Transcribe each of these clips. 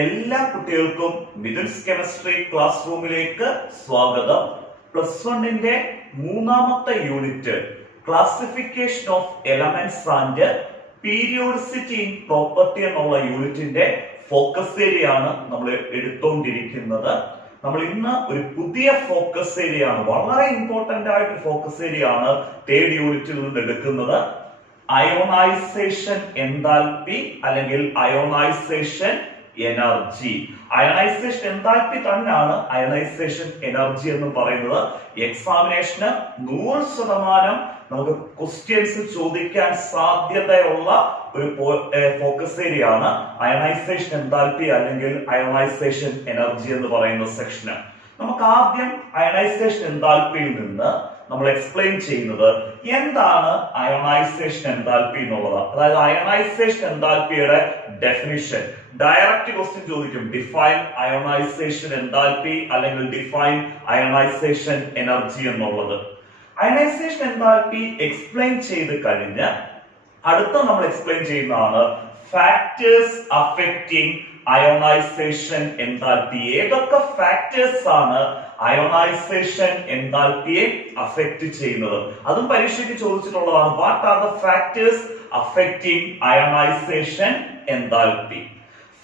എല്ലാ കുട്ടികൾക്കും Mithun's chemistry class റൂമിലേക്ക് സ്വാഗതം. പ്ലസ് വണ്ണിന്റെ മൂന്നാമത്തെ unit classification of elements and periodicity in property എന്നുള്ള യൂണിറ്റിന്റെ ഫോക്കസ് ഏരിയ ആണ് നമ്മൾ എടുത്തുകൊണ്ടിരിക്കുന്നത്. നമ്മൾ ഇന്ന് ഒരു പുതിയ ഫോക്കസ് ഏരിയ ആണ്, വളരെ ഇമ്പോർട്ടന്റ് ആയിട്ട് ഫോക്കസ് ഏരിയ ആണ് തേർഡ് യൂണിറ്റിൽ നിന്ന് എടുക്കുന്നത്. അയോണൈസേഷൻ എൻതാൽപ്പി അല്ലെങ്കിൽ അയോണൈസേഷൻ എനർജി. അയണൈസേഷൻ എൻതാൽപ്പി തന്നെയാണ് അയണൈസേഷൻ എനർജി എന്ന് പറയുന്നത്. എക്സാമിനേഷന് 100% നമുക്ക് ക്വസ്റ്റ്യൻസ് ചോദിക്കാൻ സാധ്യതയുള്ള ഒരു ഫോക്കസ് ഏരിയ ആണ് അയണൈസേഷൻ എൻതാൽപ്പി അല്ലെങ്കിൽ അയണൈസേഷൻ എനർജി എന്ന് പറയുന്ന സെക്ഷന്. നമുക്ക് ആദ്യം അയണൈസേഷൻ എൻതാൽപ്പിയിൽ നിന്ന് നമ്മൾ എക്സ്പ്ലെയിൻ ചെയ്യുന്നത് എന്താണ് അയോണൈസേഷൻ എൻതാൽപ്പി എന്നുള്ളത്. അതായത് അയോണൈസേഷൻ എൻതാൽപ്പിയുടെ ഡെഫിനിഷൻ ഡയറക്റ്റ് ക്വസ്റ്റ്യൻ ചോദിക്കും. ഡിഫൈൻ അയോണൈസേഷൻ എൻതാൽപ്പി അല്ലെങ്കിൽ ഡിഫൈൻ അയോണൈസേഷൻ എനർജി എന്നുള്ളത്. അയോണൈസേഷൻ എൻതാൽപ്പി എക്സ്പ്ലെയിൻ ചെയ്ത് കഴിഞ്ഞ് അടുത്ത നമ്മൾ എക്സ്പ്ലെയിൻ ചെയ്യുന്നതാണ് ഫാക്ടേഴ്സ് അഫക്റ്റിംഗ് അയോണൈസേഷൻ എൻതാൽപ്പി. ഏതൊക്കെ ഫാക്ടേഴ്സ് ആണ് അയോണൈസേഷൻ എൻതാൽപ്പിയെ അഫക്റ്റ് ചെയ്യുന്നത്? അതും പരീക്ഷയ്ക്ക് ചോദിച്ചിട്ടുള്ളതാണ്. What are the factors affecting ionisation enthalpy?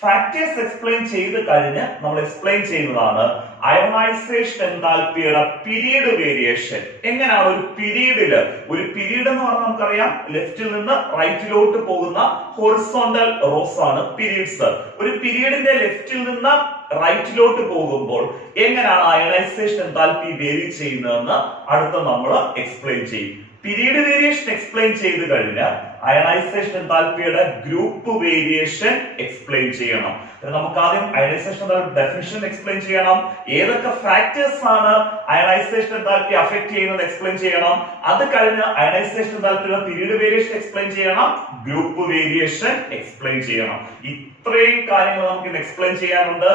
Factors explain ചെയ്ത് കഴിഞ്ഞ് നമ്മൾ എക്സ്പ്ലെയിൻ ചെയ്യുന്നതാണ് അയോണൈസേഷൻ എൻതാൽപ്പിയുടെ പീരീഡ് വേരിയേഷൻ. എങ്ങനെയാണ് ഒരു പീരീഡില്, ഒരു പീരീഡ് എന്ന് പറഞ്ഞാൽ നമുക്കറിയാം ലെഫ്റ്റിൽ നിന്ന് റൈറ്റിലോട്ട് പോകുന്ന ഹൊറിസോണ്ടൽ റോസ് ആണ് പീരീഡ്സ്. ഒരു പീരീഡിന്റെ ലെഫ്റ്റിൽ നിന്ന് റൈറ്റിലോട്ട് പോകുമ്പോൾ എങ്ങനെയാണ് അയോണൈസേഷൻ എൻതാൽപ്പി വേരി ചെയ്യുന്നതെന്ന് അടുത്ത നമ്മൾ എക്സ്പ്ലെയിൻ ചെയ്യും. പീരീഡ് വേരിയേഷൻ എക്സ്പ്ലെയിൻ ചെയ്ത് കഴിഞ്ഞാൽ അയണൈസേഷൻ എൻതാൽപ്പിയുടെ ഗ്രൂപ്പ് വേരിയേഷൻ എക്സ്പ്ലെയിൻ ചെയ്യണം. നമുക്ക് ആദ്യം അയണൈസേഷൻ ഡെഫിനിഷൻ എക്സ്പ്ലെയിൻ ചെയ്യണം. ഏതൊക്കെ ഫാക്ടേഴ്സ് ആണ് അയണൈസേഷൻ എൻതാൽപ്പി അഫക്ട് ചെയ്യുന്നത് എക്സ്പ്ലെയിൻ ചെയ്യണം. അത് കഴിഞ്ഞ് അയണൈസേഷൻ എൻതാൽപ്പിയുടെ പീരീഡ് വേരിയേഷൻ എക്സ്പ്ലെയിൻ ചെയ്യണം, ഗ്രൂപ്പ് വേരിയേഷൻ എക്സ്പ്ലെയിൻ ചെയ്യണം. ഇത്രയും കാര്യങ്ങൾ നമുക്ക് ഇന്ന് എക്സ്പ്ലെയിൻ ചെയ്യാനുണ്ട്.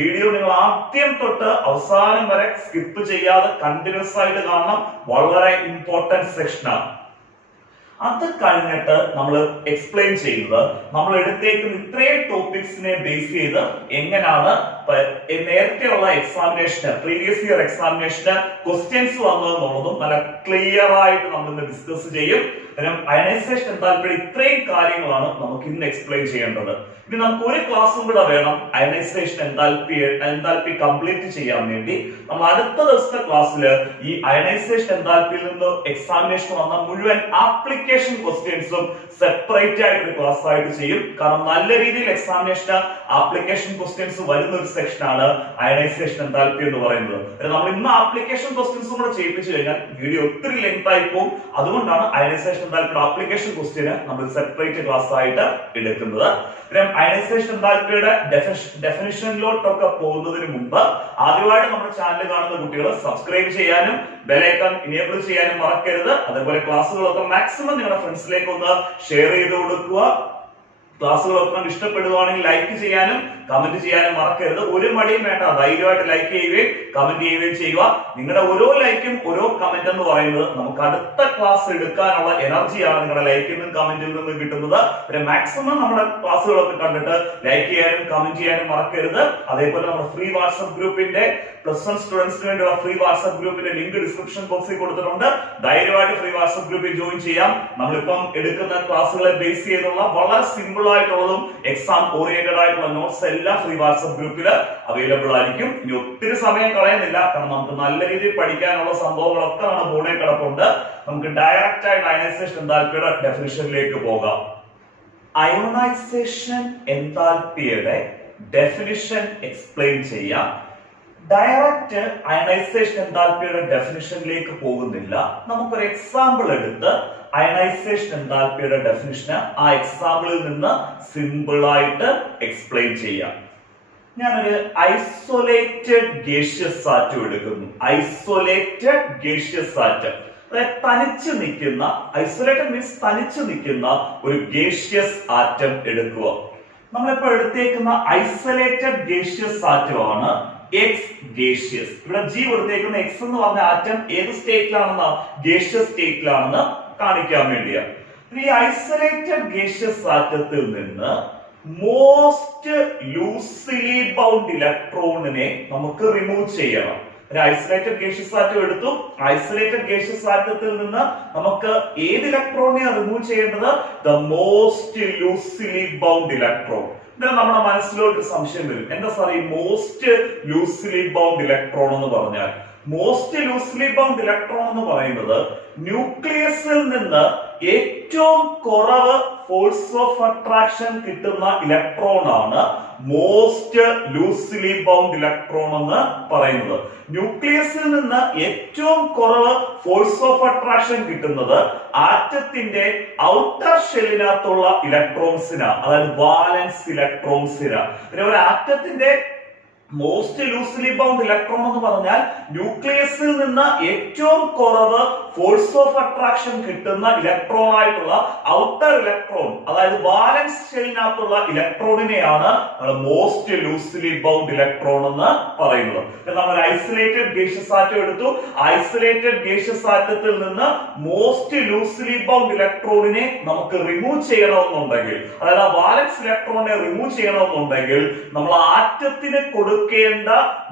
വീഡിയോ നിങ്ങൾ ആദ്യം തൊട്ട് അവസാനം വരെ സ്കിപ്പ് ചെയ്യാതെ കണ്ടിന്യൂസ് ആയിട്ട് കാണണം. വളരെ ഇമ്പോർട്ടന്റ് സെക്ഷനാണ്. അത് കഴിഞ്ഞിട്ട് നമ്മൾ എക്സ്പ്ലെയിൻ ചെയ്യുന്നത് നമ്മൾ എടുത്തേക്കുന്ന ഇത്രയും ടോപ്പിക്സിനെ ബേസ് ചെയ്ത് എങ്ങനെയാണ് നേരത്തെയുള്ള എക്സാമിനേഷന്, പ്രീവിയസ് ഇയർ എക്സാമിനേഷന് ക്വസ്റ്റ്യൻസ് വന്നതെന്നുള്ളതും നല്ല ക്ലിയർ ആയിട്ട് നമ്മൾ ഇന്ന് ഡിസ്കസ് ചെയ്യും. അയണൈസേഷൻ എൻതാൽപ്പിയുടെ ഇത്രയും കാര്യങ്ങളാണ് നമുക്ക് ഇന്ന് എക്സ്പ്ലെയിൻ ചെയ്യേണ്ടത്. ഇനി നമുക്ക് ഒരു ക്ലാസ്സും കൂടെ വേണം അയണൈസേഷൻ എൻതാൽപ്പി കംപ്ലീറ്റ് ചെയ്യാൻ വേണ്ടി. നമ്മൾ അടുത്ത ദിവസത്തെ ക്ലാസ്സിൽ ഈ അയണൈസേഷൻ എൻതാൽപ്പിയിൽ നിന്ന് എക്സാമിനേഷൻ വന്ന മുഴുവൻ ആപ്ലിക്കേഷൻ ക്വസ്റ്റ്യൻസും സെപ്പറേറ്റ് ആയിട്ട് ഒരു ക്ലാസ് ആയിട്ട് ചെയ്യും. കാരണം നല്ല രീതിയിൽ എക്സാമിനേഷൻ ആപ്ലിക്കേഷൻ ക്വസ്റ്റ്യൻസ് വരുന്ന ഒരു സെക്ഷൻ ആണ് അയണൈസേഷൻ എൻതാൽപ്പി എന്ന് പറയുന്നത്. നമ്മൾ ഇന്ന് ആപ്ലിക്കേഷൻ ക്വസ്റ്റ്യൻസും കൂടെ ചെയ്യിപ്പിച്ചു കഴിഞ്ഞാൽ വീഡിയോ ഒത്തിരി ലെങ്ത് ആയി പോകും. അതുകൊണ്ടാണ് അയണൈസേഷൻ എൻതാൽപ്പിയുടെ ആപ്ലിക്കേഷൻ ക്വസ്റ്റ്യന് നമ്മൾ സെപ്പറേറ്റ് ക്ലാസ് ആയിട്ട് എടുക്കുന്നത്. അയണൈസേഷൻ എൻതാൽപ്പിയുടെ ഡെഫിനിഷനിലോട്ടൊക്കെ പോകുന്നതിന് മുമ്പ് ആദ്യമായിട്ട് നമ്മുടെ ചാനൽ കാണുന്ന കുട്ടികൾ സബ്സ്ക്രൈബ് ചെയ്യാനും ബെൽ ഐക്കൺ എനേബിൾ ചെയ്യാനും മറക്കരുത്. അതേപോലെ ക്ലാസ്സുകളൊക്കെ മാക്സിമം നിങ്ങളുടെ ഫ്രണ്ട്സിലേക്ക് ഒന്ന് ഷെയർ ചെയ്ത് കൊടുക്കുക. ക്ലാസ്സുകളൊക്കെ ഇഷ്ടപ്പെടുകയാണെങ്കിൽ ലൈക്ക് ചെയ്യാനും കമന്റ് ചെയ്യാനും മറക്കരുത്. ഒരു മടിയും വേണ്ട, ധൈര്യമായിട്ട് ലൈക്ക് ചെയ്യുകയും കമന്റ് ചെയ്യുകയും ചെയ്യുക. നിങ്ങളുടെ ഓരോ ലൈക്കും ഓരോ കമന്റ് എന്ന് പറയുന്നത് നമുക്ക് അടുത്ത ക്ലാസ് എടുക്കാനുള്ള എനർജിയാണ് നിങ്ങളുടെ ലൈക്കിൽ നിന്നും കമന്റിൽ നിന്നും കിട്ടുന്നത്. പിന്നെ മാക്സിമം നമ്മുടെ ക്ലാസ്സുകളൊക്കെ കണ്ടിട്ട് ലൈക്ക് ചെയ്യാനും കമന്റ് ചെയ്യാനും മറക്കരുത്. അതേപോലെ നമ്മുടെ ഫ്രീ വാട്സ്ആപ്പ് ഗ്രൂപ്പിന്റെ +1 സ്റ്റുഡൻസിന് വേണ്ടിയുള്ള ഫ്രീ വാട്സ്ആപ്പ് ഗ്രൂപ്പിന്റെ ലിങ്ക് ഡിസ്ക്രിപ്ഷൻ ബോക്സിൽ കൊടുത്തിട്ടുണ്ട്. ധൈര്യമായിട്ട് ഫ്രീ വാട്സ്ആപ്പ് ഗ്രൂപ്പിൽ ജോയിൻ ചെയ്യാം. നമ്മളിപ്പം എടുക്കുന്ന ക്ലാസ്സുകളെ ബേസ് ചെയ്തുള്ള വളരെ സിമ്പിൾ ആയിട്ടുള്ളതും എക്സാം ഓറിയന്റഡ് ആയിട്ടുള്ള നോട്ട്സ് എല്ലാം ഫ്രീ വാട്സ്ആപ്പ് ഗ്രൂപ്പിൽ അവൈലബിൾ ആയിരിക്കും. ഇനി ഒത്തിരി സമയം കളയുന്നില്ല, കാരണം നമുക്ക് നല്ല രീതിയിൽ പഠിക്കാനുള്ള സംഭവങ്ങളൊക്കെ നമ്മുടെ ബോർഡിൽ കിടപ്പുണ്ട്. നമുക്ക് ഡയറക്റ്റ് ആയിട്ട് അയണൈസേഷൻ എൻതാൽപ്പിയുടെ ഡെഫിനിഷനിലേക്ക് പോകാം. അയോണൈസേഷൻ എൻതാൽപ്പിയുടെ ഡെഫിനിഷൻ എക്സ്പ്ലെയിൻ ചെയ്യാം. ഡയറക്റ്റ് അയണൈസേഷൻ എൻതാൽപ്പിയുടെ ഡെഫിനിഷനിലേക്ക് പോകുന്നില്ല. നമുക്കൊരു എക്സാമ്പിൾ എടുത്ത് അയണൈസേഷൻ എൻതാൽപ്പിയുടെ ഡെഫിനിഷന് ആ എക്സാമ്പിളിൽ നിന്ന് സിമ്പിൾ ആയിട്ട് എക്സ്പ്ലെയിൻ ചെയ്യാം. ഞാനൊരു ഐസൊലേറ്റഡ് ഗേഷ്യസ് ആറ്റം എടുക്കുന്നു. ഐസൊലേറ്റഡ് ഗേഷ്യസ് ആറ്റം, അതായത് തനിച്ചു നിൽക്കുന്ന, ഐസൊലേറ്റഡ് മീൻസ് തനിച്ചു നിൽക്കുന്ന ഒരു ഗേഷ്യസ് ആറ്റം എടുക്കുക. നമ്മളിപ്പോ എടുത്തേക്കുന്ന ഐസൊലേറ്റഡ് ഗേഷ്യസ് ആറ്റം ആണ് എക്സ് ഗേഷ്യസ്. ഇവിടെ ജി കൊടുത്തേക്കുന്ന എക്സ് എന്ന് പറഞ്ഞ ആറ്റം ഏത് സ്റ്റേറ്റിലാണെന്ന്, ഗേഷ്യസ് സ്റ്റേറ്റിലാണെന്ന് കാണിക്കാൻ വേണ്ടിയാണ്. ഈ ഐസൊലേറ്റഡ് ഗേഷ്യസ് ആറ്റത്തിൽ നിന്ന് മോസ്റ്റ് ലൂസിലി ബൗണ്ട് ഇലക്ട്രോണിനെ നമുക്ക് റിമൂവ് ചെയ്യണം. ഒരു ഐസൊലേറ്റഡ് ഗേഷ്യസ് ആറ്റം എടുത്തു. ഐസൊലേറ്റഡ് ഗേഷ്യസ് ആറ്റത്തിൽ നിന്ന് നമുക്ക് ഏത് ഇലക്ട്രോണിനെ റിമൂവ് ചെയ്യേണ്ടത്? The most loosely bound electron. എന്നാൽ നമ്മുടെ മനസ്സിലോട്ട് സംശയം വരും, എന്താ സാർ ഈ മോസ്റ്റ് ലൂസിലി ബൗണ്ട് ഇലക്ട്രോൺ എന്ന് പറഞ്ഞാൽ? മോസ്റ്റ് ലൂസിലി ബൗണ്ട് ഇലക്ട്രോൺ എന്ന് പറയുന്നത് ന്യൂക്ലിയസിൽ നിന്ന് ഏറ്റവും കുറവ് ഫോഴ്സ് ഓഫ് അട്രാക്ഷൻ കിട്ടുന്ന ഇലക്ട്രോൺ ആണ് മോസ്റ്റ് ലൂസിലി ബൗണ്ട് ഇലക്ട്രോൺ എന്ന് പറയുന്നത്. ന്യൂക്ലിയസിൽ നിന്ന് ഏറ്റവും കുറവ് ഫോഴ്സ് ഓഫ് അട്രാക്ഷൻ കിട്ടുന്നത് ആറ്റത്തിന്റെ ഔട്ടർ ഷെല്ലിനകത്തുള്ള ഇലക്ട്രോൺസിനാണ്, അതായത് വാലൻസ് ഇലക്ട്രോൺസിനാണ്. പിന്നെ ഒരു ആറ്റത്തിന്റെ മോസ്റ്റ് ലൂസിലി ബൗണ്ട് ഇലക്ട്രോൺ എന്ന് പറഞ്ഞാൽ ന്യൂക്ലിയസിൽ നിന്ന് ഏറ്റവും കുറവ് ഫോഴ്സ് ഓഫ് അട്രാക്ഷൻ കിട്ടുന്ന ഇലക്ട്രോൺ ആയിട്ടുള്ള ഔട്ടർ ഇലക്ട്രോൺ, അതായത് വാലൻസ് ഷെല്ലിനകത്തുള്ള ഇലക്ട്രോണിനെയാണ് മോസ്റ്റ് ലൂസിലി ബൗണ്ട് ഇലക്ട്രോൺ എന്ന് പറയുന്നത്. നമ്മൾ ഐസൊലേറ്റഡ് ഗേഷ്യസ് ആറ്റം എടുത്തു. ഐസൊലേറ്റഡ് ഗേഷ്യസ് ആറ്റത്തിൽ നിന്ന് മോസ്റ്റ് ലൂസിലി ബൗണ്ട് ഇലക്ട്രോണിനെ നമുക്ക് റിമൂവ് ചെയ്യണമെന്നുണ്ടെങ്കിൽ, അതായത് ആ വാലൻസ് ഇലക്ട്രോണിനെ റിമൂവ് ചെയ്യണമെന്നുണ്ടെങ്കിൽ നമ്മൾ ആറ്റത്തിന് കൊടുക്കേണ്ട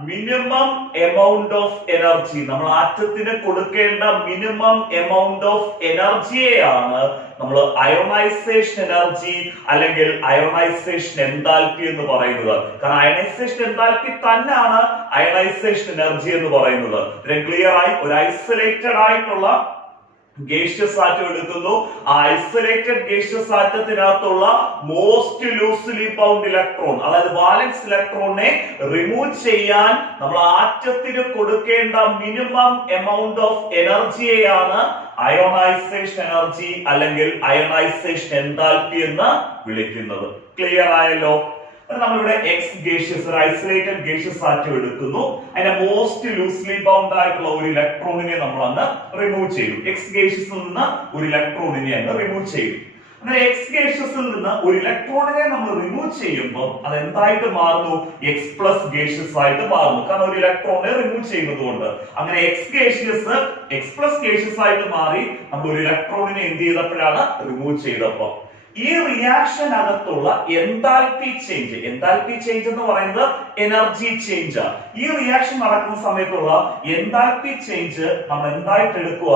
മിനിമം എമൗണ്ട് ഓഫ് എനർജി, നമ്മൾ ആറ്റത്തിന് കൊടുക്കേണ്ട മിനിമം എമൗണ്ട് ഓഫ് എനർജിയെയാണ് നമ്മൾ അയോണൈസേഷൻ എനർജി അല്ലെങ്കിൽ അയോണൈസേഷൻ എൻതാൽപ്പി എന്ന് പറയുന്നത്. കാരണം അയോണൈസേഷൻ എൻതാൽപ്പി തന്നെയാണ് അയോണൈസേഷൻ എനർജി എന്ന് പറയുന്നത്. ക്ലിയർ ആയി? ഒരു ഐസൊലേറ്റഡ് ആയിട്ടുള്ള ഗേഷ്യസ് ആറ്റം എടുക്കുന്നു. ആ ഐസൊലേറ്റഡ് ഗേഷ്യസ് ആറ്റത്തിനകത്തുള്ള മോസ്റ്റ് ലൂസിലി ബൗണ്ട് ഇലക്ട്രോൺ, അതായത് വാലൻസ് ഇലക്ട്രോണിനെ റിമൂവ് ചെയ്യാൻ നമ്മൾ ആറ്റത്തിന് കൊടുക്കേണ്ട മിനിമം എമൗണ്ട് ഓഫ് എനർജിയെയാണ് അയോണൈസേഷൻ എനർജി അല്ലെങ്കിൽ അയോണൈസേഷൻ എൻതാൽപ്പി എന്ന് വിളിക്കുന്നത്. ക്ലിയർ ആയല്ലോ? നമ്മളിവിടെ എക്സ് ഗേഷ്യസ്, ഒരു ഐസൊലേറ്റഡ് ഗേഷ്യസ് ആറ്റം എടുക്കുന്നു. അതിന്റെ മോസ്റ്റ് ലൂസ്ലി ബൗണ്ട് ആയിട്ടുള്ള ഒരു ഇലക്ട്രോണിനെ നമ്മൾ അങ്ങ് റിമൂവ് ചെയ്തു. എക്സ് ഗേഷ്യസിൽ നിന്ന് ഒരു ഇലക്ട്രോണിനെ അങ്ങ് റിമൂവ് ചെയ്തു. അങ്ങനെ എക്സ് ഗേഷ്യസിൽ നിന്ന് ഒരു ഇലക്ട്രോണിനെ നമ്മൾ റിമൂവ് ചെയ്യുമ്പോൾ അത് എന്തായിട്ട് മാറുന്നു? എക്സ് പ്ലസ് ഗേഷ്യസ് ആയിട്ട് മാറുന്നു. കാരണം ഒരു ഇലക്ട്രോണിനെ റിമൂവ് ചെയ്യുന്നത് കൊണ്ട്. അങ്ങനെ X gaseous X plus gaseous ആയിട്ട് മാറി. നമ്മൾ ഒരു ഇലക്ട്രോണിനെ എന്ത് ചെയ്തപ്പോഴാണ്? റിമൂവ് ചെയ്തപ്പോൾ. ഈ റിയാക്ഷൻ അകത്തുള്ള എൻതാൽപ്പി ചേഞ്ച്, എൻതാൽപ്പി ചേഞ്ച് എന്ന് പറയുന്നത് എനർജി ചേഞ്ച്. ഈ റിയാക്ഷൻ നടക്കുന്ന സമയത്തുള്ള എൻതാൽപ്പി ചേഞ്ച് നമ്മൾ എന്തായിട്ട് എടുക്കുക?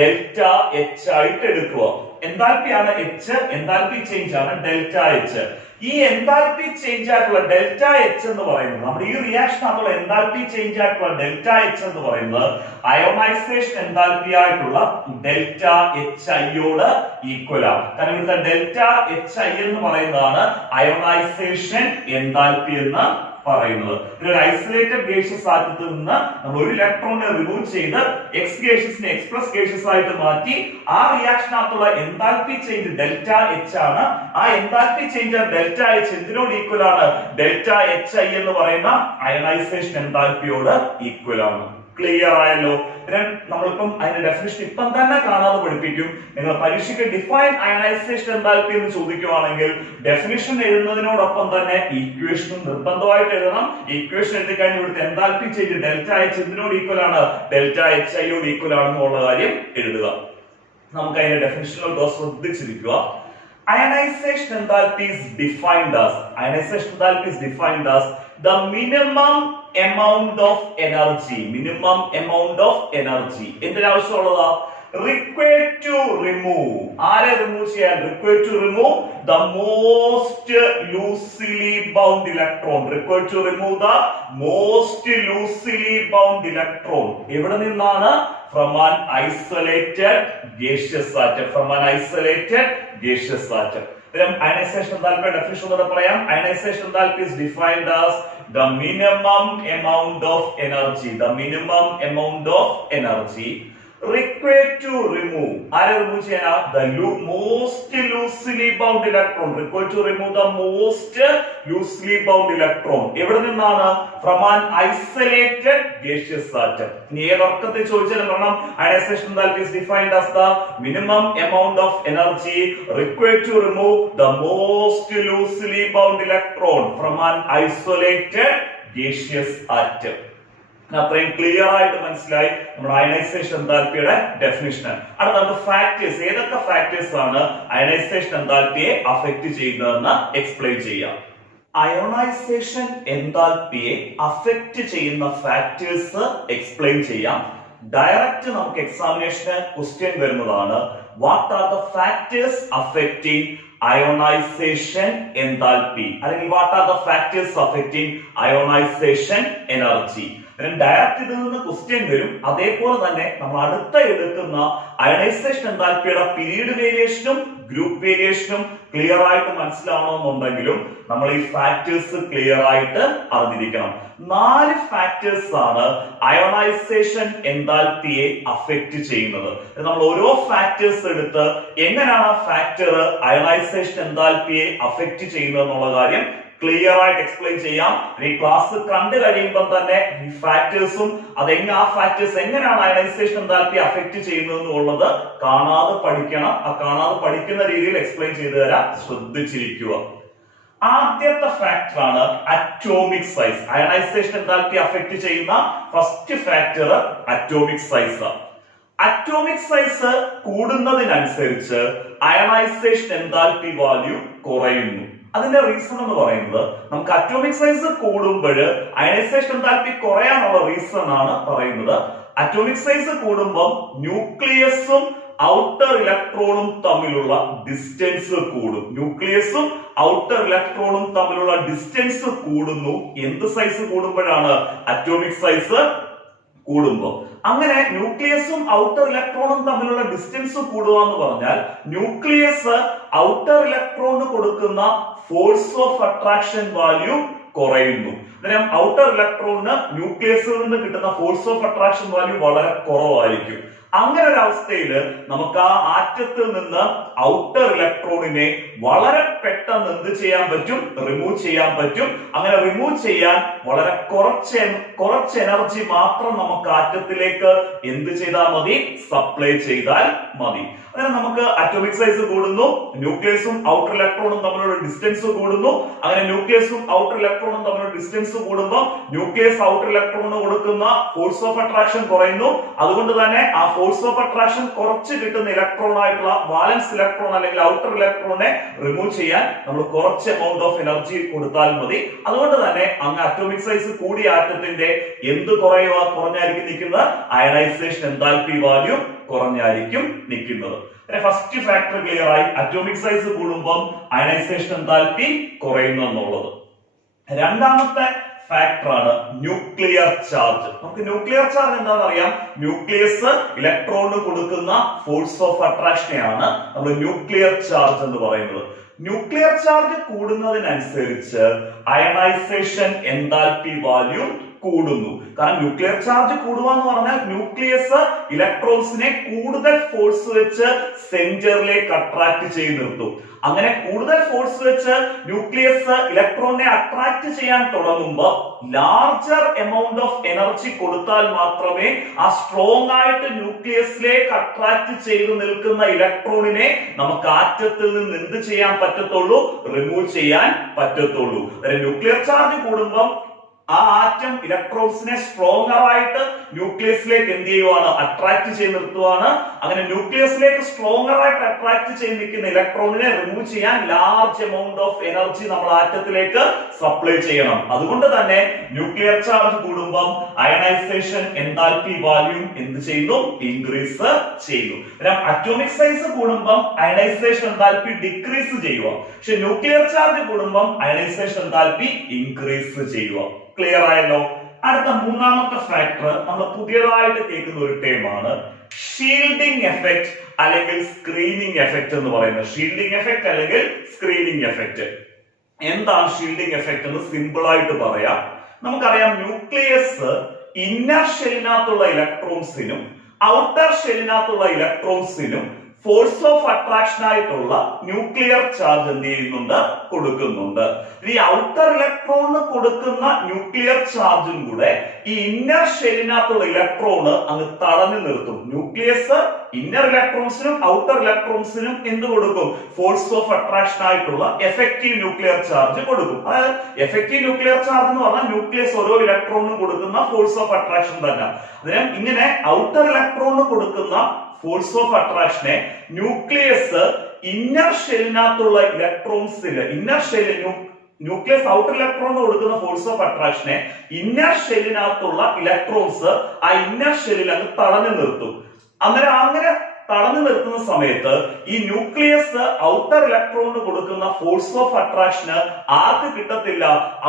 ഡെൽറ്റ എച്ച് ആയിട്ട് എടുക്കുക. എൻതാൽപ്പി ആണ് എച്ച്, എൻതാൽപ്പി ചേഞ്ച് ആണ് ഡെൽറ്റ എച്ച്. ഈ എൻതാൽപ്പി ചേഞ്ച് ആയിട്ടുള്ള ഡെൽറ്റ എച്ച് എന്ന് പറയുന്നത്, നമ്മുടെ ഈ റിയാക്ഷൻ ആയിട്ടുള്ള എൻതാൽപ്പി ചേഞ്ച് ആയിട്ടുള്ള ഡെൽറ്റ എച്ച് എന്ന് പറയുന്നത് അയോണൈസേഷൻ എൻതാൽപ്പി ആയിട്ടുള്ള ഡെൽറ്റ എച്ച് ഐയോട് ഈക്വൽ ആണ്. കാരണം ഇവിടുത്തെ ഡെൽറ്റ എച്ച് ഐ എന്ന് പറയുന്നതാണ് അയോണൈസേഷൻ എൻതാൽപ്പി എന്ന് പറയുന്നത്. ഒരു ഐസൊലേറ്റഡ് ഗേഷ്യസ് ആറ്റത്തിൽ നിന്ന് നമ്മൾ ഒരു ഇലക്ട്രോണിനെ റിമൂവ് ചെയ്ത് എക്സ് ഗേഷ്യസിനെ എക്സ് പ്ലസ് ഗേഷ്യസ് ആയിട്ട് മാറ്റി. ആ റിയാക്ഷനകത്തുള്ള എൻതാൽപ്പി ചേഞ്ച് ഡെൽറ്റ എച്ച് ആണ്. ആ എൻതാൽപ്പി ചേഞ്ച് ഡെൽറ്റ എച്ച് എന്തിനോട് ഈക്വൽ ആണ്? ഡെൽറ്റ എച്ച് ഐ എന്ന് പറയുന്ന അയണൈസേഷൻ എൻതാൽപ്പിയോട് ഈക്വൽ ആണ്. ക്ലിയർ ആയല്ലോ? നമ്മളിപ്പം അതിന്റെ ഡെഫിനിഷൻ ഇപ്പം തന്നെ കാണാതെ പഠിപ്പിക്കും. നിങ്ങൾ പരീക്ഷയ്ക്ക് ഡിഫൈൻ അയണൈസേഷൻ എൻതാൽപ്പി എന്ന് ചോദിക്കുവാണെങ്കിൽ ഡെഫിനിഷൻ എഴുതുന്നതിനോടൊപ്പം തന്നെ ഈക്വേഷനും നിർബന്ധമായിട്ട് എഴുതണം. ഈക്വേഷൻ എഴുതി കഴിഞ്ഞ് ഇവിടുത്തെ എൻതാൽപ്പി ചേഞ്ച് ഡെൽറ്റ എച്ച് എന്തിനോട് ഈക്വൽ ആണ്? ഡെൽറ്റ എച്ച് ഐയോട് ഈക്വൽ ആണെന്നുള്ള കാര്യം എഴുതുക. നമുക്ക് അതിന്റെ ഡെഫിനിഷനിലോട്ട് ശ്രദ്ധിച്ചിരിക്കുക. Ionization enthalpy is defined as the minimum amount of energy. എന്തിനാവശ്യമുള്ളതാ? required to remove. ആരെ റിമൂവ് ചെയ്യാൻ? required to remove the most loosely bound electron. required to remove the most loosely bound electron. എവിടെ നിന്നാണ്? from an isolated gaseous atom. Ionization enthalpy definition of ionization enthalpy is defined as the minimum amount of energy required to remove. The most loosely bound electron. Required to remove the most loosely bound electron. From an isolated gaseous atom. Ionization enthalpy is defined as the minimum amount of energy required to remove the most loosely bound electron from an isolated gaseous atom. അത്രയും clear ആയിട്ട് മനസ്സിലായി നമ്മുടെ ionisation എൻതാൽപ്പിയുടെ definition. അടുത്ത നമുക്ക് factors, ഏതൊക്കെ factors ആണ് ionisation എൻതാൽപ്പിയെ affect ചെയ്യുന്നതെന്ന് എക്സ്പ്ലെയിൻ ചെയ്യാം. അയോണൈസേഷൻ എൻതാൽപ്പിയെ അഫക്ട് ചെയ്യുന്ന ഫാക്ടേഴ്സ് എക്സ്പ്ലെയിൻ ചെയ്യാം. ഡയറക്റ്റ് നമുക്ക് എക്സാമിനേഷന് ക്വസ്റ്റ്യൻ വരുന്നതാണ്. What are the factors affecting ionisation enthalpy, അല്ലെങ്കിൽ what are the factors affecting ionisation energy. Direct ഇതിൽ നിന്ന് ക്വസ്റ്റ്യൻ വരും. അതേപോലെ തന്നെ നമ്മൾ അടുത്ത എടുക്കുന്ന അയണൈസേഷൻ എൻതാൽപ്പിയുടെ പീരീഡ് വേരിയേഷനും ഗ്രൂപ്പ് വേരിയേഷനും ക്ലിയർ ആയിട്ട് മനസ്സിലാവണമെന്നുണ്ടെങ്കിലും നമ്മൾ ഈ ഫാക്ടേഴ്സ് ക്ലിയർ ആയിട്ട് അറിഞ്ഞിരിക്കണം. 4 ഫാക്ടേഴ്സ് ആണ് അയോണൈസേഷൻ എൻതാൽപ്പിയെ അഫക്ട് ചെയ്യുന്നത്. നമ്മൾ ഓരോ ഫാക്ടേഴ്സ് എടുത്ത് എങ്ങനെയാണ് ആ ഫാക്ടർ അയോണൈസേഷൻ എൻതാൽപ്പിയെ അഫക്ട് ചെയ്യുന്നത് എന്നുള്ള കാര്യം ക്ലിയർ ആയിട്ട് എക്സ്പ്ലെയിൻ ചെയ്യാം. ഈ ക്ലാസ് കണ്ടു കഴിയുമ്പോൾ തന്നെ ഈ ഫാക്ടേഴ്സും ആ ഫാക്ടേഴ്സ് എങ്ങനെയാണ് അയണൈസേഷൻ എൻതാൽപ്പി അഫക്ട് ചെയ്യുന്നത് എന്നുള്ളത് കാണാതെ പഠിക്കണം. ആ കാണാതെ പഠിക്കുന്ന രീതിയിൽ എക്സ്പ്ലെയിൻ ചെയ്തു തരാം, ശ്രദ്ധിച്ചിരിക്കുക. ആദ്യത്തെ ഫാക്ടർ ആണ് atomic size. Ionisation enthalpy affect ചെയ്യുന്ന first factor atomic size. Atomic size കൂടുന്നതിനനുസരിച്ച് അയണൈസേഷൻ എൻതാൽപ്പി വാല്യൂ കുറയുന്നു. അതിന്റെ റീസൺ എന്ന് പറയുന്നത് നമുക്ക് അറ്റോമിക് സൈസ് കൂടുമ്പോൾ അയണൈസേഷൻ എൻതാൽപ്പി കുറയാനുള്ള റീസൺ ആണ് പറയുന്നത്. അറ്റോമിക് സൈസ് കൂടുമ്പോൾ ന്യൂക്ലിയസും ഔട്ടർ ഇലക്ട്രോണും തമ്മിലുള്ള ഡിസ്റ്റൻസ് കൂടും. ന്യൂക്ലിയസും ഔട്ടർ ഇലക്ട്രോണും തമ്മിലുള്ള ഡിസ്റ്റൻസ് കൂടുന്നു. എന്ത് സൈസ് കൂടുമ്പോഴാണ്? അറ്റോമിക് സൈസ് കൂടുമ്പോൾ. അങ്ങനെ ന്യൂക്ലിയസും ഔട്ടർ ഇലക്ട്രോണും തമ്മിലുള്ള ഡിസ്റ്റൻസ് കൂടുക എന്ന് പറഞ്ഞാൽ ന്യൂക്ലിയസ് ഔട്ടർ ഇലക്ട്രോണിന് കൊടുക്കുന്ന ഫോഴ്സ് ഓഫ് അട്രാക്ഷൻ വാല്യൂ കുറയുന്നു. അന്നേരം ഔട്ടർ ഇലക്ട്രോണിന് ന്യൂക്ലിയസിൽ നിന്ന് കിട്ടുന്ന ഫോഴ്സ് ഓഫ് അട്രാക്ഷൻ വാല്യൂ വളരെ കുറവായിരിക്കും. അങ്ങനെ ഒരു അവസ്ഥയിൽ നമുക്ക് ആ ആറ്റത്തിൽ നിന്ന് ഔട്ടർ ഇലക്ട്രോണിനെ വളരെ പെട്ടെന്ന് എന്ത് ചെയ്യാൻ പറ്റും? റിമൂവ് ചെയ്യാൻ പറ്റും. അങ്ങനെ റിമൂവ് ചെയ്യാൻ വളരെ കുറച്ച് എനർജി മാത്രം നമുക്ക് ആറ്റത്തിലേക്ക് എന്ത് ചെയ്താൽ മതി? സപ്ലൈ ചെയ്താൽ മതി. അങ്ങനെ നമുക്ക് അറ്റോമിക് സൈസ് കൂടുന്നു, ന്യൂക്ലിയസും ഔട്ടർ ഇലക്ട്രോണും തമ്മിലുള്ള ഡിസ്റ്റൻസ് കൂടുന്നു. അങ്ങനെ ന്യൂക്ലിയസും ഔട്ടർ ഇലക്ട്രോണും തമ്മിലുള്ള ഡിസ്റ്റൻസ് കൂടുമ്പോൾ ന്യൂക്ലിയസ് ഔട്ടർ ഇലക്ട്രോണിന് കൊടുക്കുന്ന ഫോഴ്സ് ഓഫ് അട്രാക്ഷൻ കുറയുന്നു. അതുകൊണ്ട് തന്നെ ആ ഫോഴ്സ് ഓഫ് അട്രാക്ഷൻ കുറച്ച് കിട്ടുന്ന ഇലക്ട്രോൺ ആയിട്ടുള്ള വാലൻസ് ഇലക്ട്രോൺ അല്ലെങ്കിൽ ഔട്ടർ ഇലക്ട്രോണിനെ റിമൂവ് ചെയ്യാൻ നമ്മൾ കുറച്ച് എമൗണ്ട് ഓഫ് എനർജി കൊടുത്താൽ മതി. അതുകൊണ്ട് തന്നെ അങ്ങ് അറ്റോമിക് സൈസ് കൂടിയ ആറ്റത്തിന്റെ എന്ത് കുറഞ്ഞായിരിക്കും നിൽക്കുന്നത്? അയണൈസേഷൻ എൻതാൽപ്പി വാല്യൂ കുറഞ്ഞായിരിക്കും നിൽക്കുന്നത്. ഫസ്റ്റ് ഫാക്ടർ ക്ലിയർ ആയി. അറ്റോമിക് സൈസ് കൂടുമ്പോൾ അയണൈസേഷൻ എൻതാൽപ്പി കുറയുന്നു എന്നുള്ളത്. രണ്ടാമത്തെ ഫാക്ടർ ആണ് ന്യൂക്ലിയർ ചാർജ്. നമുക്ക് ന്യൂക്ലിയർ ചാർജ് എന്താണെന്ന് അറിയാം. ന്യൂക്ലിയസ് ഇലക്ട്രോണിന് കൊടുക്കുന്ന ഫോഴ്സ് ഓഫ് അട്രാക്ഷനെയാണ് നമ്മൾ ന്യൂക്ലിയർ ചാർജ് എന്ന് പറയുന്നത്. ന്യൂക്ലിയർ ചാർജ് കൂടുന്നതിനനുസരിച്ച് അയണൈസേഷൻ എൻതാൽപ്പി വാല്യൂ കൂടുന്നു. കാരണം ന്യൂക്ലിയർ ചാർജ് കൂടുക എന്ന് പറഞ്ഞാൽ ന്യൂക്ലിയസ് ഇലക്ട്രോൺസിനെ കൂടുതൽ ഫോഴ്സ് വെച്ച് സെന്ററിലേക്ക് അട്രാക്ട് ചെയ്ത് നിർത്തും. അങ്ങനെ കൂടുതൽ ഫോഴ്സ് വെച്ച് ന്യൂക്ലിയസ് ഇലക്ട്രോണിനെ അട്രാക്ട് ചെയ്യാൻ തുടങ്ങുമ്പോൾ ലാർജർ എമൗണ്ട് ഓഫ് എനർജി കൊടുത്താൽ മാത്രമേ ആ സ്ട്രോങ് ആയിട്ട് ന്യൂക്ലിയസിലേക്ക് അട്രാക്ട് ചെയ്ത് നിൽക്കുന്ന ഇലക്ട്രോണിനെ നമുക്ക് ആറ്റത്തിൽ നിന്ന് എന്ത് ചെയ്യാൻ പറ്റത്തുള്ളൂ? റിമൂവ് ചെയ്യാൻ പറ്റത്തുള്ളൂ. ന്യൂക്ലിയർ ചാർജ് കൂടുമ്പോൾ ആ ആറ്റം ഇലക്ട്രോൺസിനെ സ്ട്രോങ്ങർ ആയിട്ട് ന്യൂക്ലിയസിലേക്ക് എന്ത് ചെയ്യുവാണ്? അട്രാക്ട് ചെയ്ത് നിർത്തുവാണ്. അങ്ങനെ ന്യൂക്ലിയസിലേക്ക് സ്ട്രോങ്ങർ ആയിട്ട് അട്രാക്ട് ചെയ്ത് നിൽക്കുന്ന ഇലക്ട്രോണിനെ റിമൂവ് ചെയ്യാൻ ലാർജ് എമൗണ്ട് ഓഫ് എനർജി നമ്മൾ ആറ്റത്തിലേക്ക് സപ്ലൈ ചെയ്യണം. അതുകൊണ്ട് തന്നെ ന്യൂക്ലിയർ ചാർജ് കൂടുമ്പോൾ അയണൈസേഷൻ എൻതാൽപ്പി വാല്യൂ എന്ത് ചെയ്യുന്നു? ഇൻക്രീസ് ചെയ്യുന്നു. അറ്റോമിക് സൈസ് കൂടുമ്പോൾ അയണൈസേഷൻ എൻതാൽപ്പി ഡിക്രീസ് ചെയ്യുക. പക്ഷെ ന്യൂക്ലിയർ ചാർജ് കൂടുമ്പോൾ അയണൈസേഷൻ എൻതാൽപ്പി ഇൻക്രീസ് ചെയ്യുക. ക്ലിയർ ആയല്ലോ? അടുത്ത മൂന്നാമത്തെ ഫാക്ടർ നമ്മൾ പുതിയതായിട്ട് കേൾക്കുന്ന ഒരു ടേമാണ് ഷീൽഡിംഗ് എഫക്ട് അല്ലെങ്കിൽ സ്ക്രീനിങ് എഫക്ട് എന്ന് പറയുന്നത്. ഷീൽഡിംഗ് എഫക്ട് അല്ലെങ്കിൽ സ്ക്രീനിങ് എഫക്ട്. എന്താണ് ഷീൽഡിംഗ് എഫക്ട് എന്ന് സിമ്പിൾ ആയിട്ട് പറയാം. നമുക്കറിയാം ന്യൂക്ലിയസ് ഇന്നർ ഷെല്ലിനകത്തുള്ള ഇലക്ട്രോൺസിനും ഔട്ടർ ഷെല്ലിനകത്തുള്ള ഇലക്ട്രോൺസിനും ഫോഴ്സ് ഓഫ് അട്രാക്ഷൻ ആയിട്ടുള്ള ന്യൂക്ലിയർ ചാർജ് എന്ത് ചെയ്യുന്നുണ്ട്, കൊടുക്കുന്നുണ്ട്. ഈ ഔട്ടർ ഇലക്ട്രോണിന് കൊടുക്കുന്ന ന്യൂക്ലിയർ ചാർജും കൂടെ ഈ ഇന്നർ ഷെല്ലിനകത്തുള്ള ഇലക്ട്രോണ് അങ്ങ് തടഞ്ഞു നിർത്തും. ന്യൂക്ലിയസ് ഇന്നർ ഇലക്ട്രോൺസിനും ഔട്ടർ ഇലക്ട്രോൺസിനും എന്ത് കൊടുക്കും, ഫോഴ്സ് ഓഫ് അട്രാക്ഷൻ ആയിട്ടുള്ള എഫക്റ്റീവ് ന്യൂക്ലിയർ ചാർജ് കൊടുക്കും. അതായത് എഫക്റ്റീവ് ന്യൂക്ലിയർ ചാർജ് എന്ന് പറഞ്ഞാൽ ന്യൂക്ലിയസ് ഓരോ ഇലക്ട്രോണിനും കൊടുക്കുന്ന ഫോഴ്സ് ഓഫ് അട്രാക്ഷൻ തന്നെ. അതിന് ഇങ്ങനെ ഔട്ടർ ഇലക്ട്രോണിന് കൊടുക്കുന്ന ഫോഴ്സ് ഓഫ് അട്രാക്ഷനെ ന്യൂക്ലിയസ് ഇന്നർ ഷെല്ലിനകത്തുള്ള ഇലക്ട്രോൺസില് ഇന്നർ ഷെല്ലിൽ ന്യൂക്ലിയസ് ഔട്ടർ ഇലക്ട്രോണിന് കൊടുക്കുന്ന ഫോഴ്സ് ഓഫ് അട്രാക്ഷനെ ഇന്നർ ഷെല്ലിനകത്തുള്ള ഇലക്ട്രോൺസ് ആ ഇന്നർ ഷെല്ലിൽ അങ്ങ് തടഞ്ഞു നിർത്തും. അങ്ങനെ തടഞ്ഞു നിർത്തുന്ന സമയത്ത് ഈ ന്യൂക്ലിയസ് ഔട്ടർ ഇലക്ട്രോണിന് കൊടുക്കുന്ന ഫോഴ്സ് ഓഫ് അട്രാക്ഷന് ആർക്ക് കിട്ടത്തില്ല,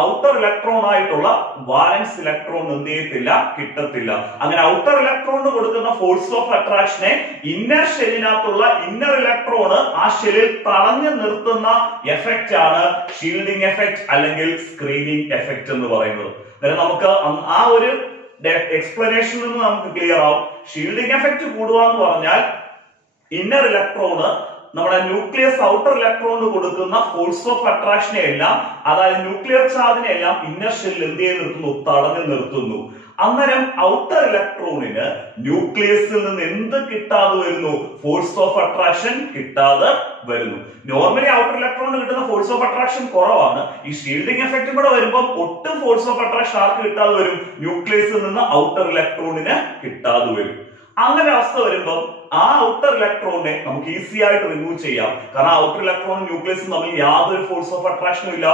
ഔട്ടർ ഇലക്ട്രോൺ ആയിട്ടുള്ള വാലൻസ് ഇലക്ട്രോൺ എന്ത് ചെയ്യത്തില്ല, കിട്ടത്തില്ല. അങ്ങനെ ഔട്ടർ ഇലക്ട്രോണിന് കൊടുക്കുന്ന ഫോഴ്സ് ഓഫ് അട്രാക്ഷനെ ഇന്നർ ഷെല്ലിനകത്തുള്ള ഇന്നർ ഇലക്ട്രോണ് ആ ഷെല്ലിൽ തടഞ്ഞു നിർത്തുന്ന എഫക്റ്റ് ആണ് ഷീൽഡിംഗ് എഫക്റ്റ് അല്ലെങ്കിൽ സ്ക്രീനിങ് എഫക്റ്റ് എന്ന് പറയുന്നത്. അന്നേരം നമുക്ക് ആ ഒരു എക്സ്പ്ലനേഷനിൽ നിന്ന് നമുക്ക് ക്ലിയർ ആവും. ഷീൽഡിംഗ് എഫക്റ്റ് കൂടുക എന്ന് പറഞ്ഞാൽ ഇന്നർ ഇലക്ട്രോണ് നമ്മുടെ ന്യൂക്ലിയസ് ഔട്ടർ ഇലക്ട്രോണിന് കൊടുക്കുന്ന ഫോഴ്സ് ഓഫ് അട്രാക്ഷനെ എല്ലാം, അതായത് ന്യൂക്ലിയർ ചാർജിനെ എല്ലാം ഇന്നർ ഷെല്ലിൽ എന്ത് ചെയ്ത് നിർത്തുന്നു, തടഞ്ഞു നിർത്തുന്നു. അന്നേരം ഔട്ടർ ഇലക്ട്രോണിന് ന്യൂക്ലിയസിൽ നിന്ന് എന്ത് കിട്ടാതെ വരുന്നു, ഫോഴ്സ് ഓഫ് അട്രാക്ഷൻ കിട്ടാതെ വരുന്നു. നോർമലി ഔട്ടർ ഇലക്ട്രോണിന് കിട്ടുന്ന ഫോഴ്സ് ഓഫ് അട്രാക്ഷൻ കുറവാണ്. ഈ ഷീൽഡിംഗ് എഫക്റ്റും കൂടെ വരുമ്പോൾ ഒട്ടും ഫോഴ്സ് ഓഫ് അട്രാക്ഷൻ ആർക്ക് കിട്ടാതെ വരും, ന്യൂക്ലിയസിൽ നിന്ന് ഔട്ടർ ഇലക്ട്രോണിന് കിട്ടാതെ വരും. അങ്ങനെ അവസ്ഥ വരുമ്പോൾ ആ ഔട്ടർ ഇലക്ട്രോണിനെ നമുക്ക് ഈസി ആയിട്ട് റിമൂവ് ചെയ്യാം. കാരണം ഔട്ടർ ഇലക്ട്രോണും ന്യൂക്ലിയസും തമ്മിൽ യാതൊരു ഫോഴ്സ് ഓഫ് അട്രാക്ഷനും ഇല്ല.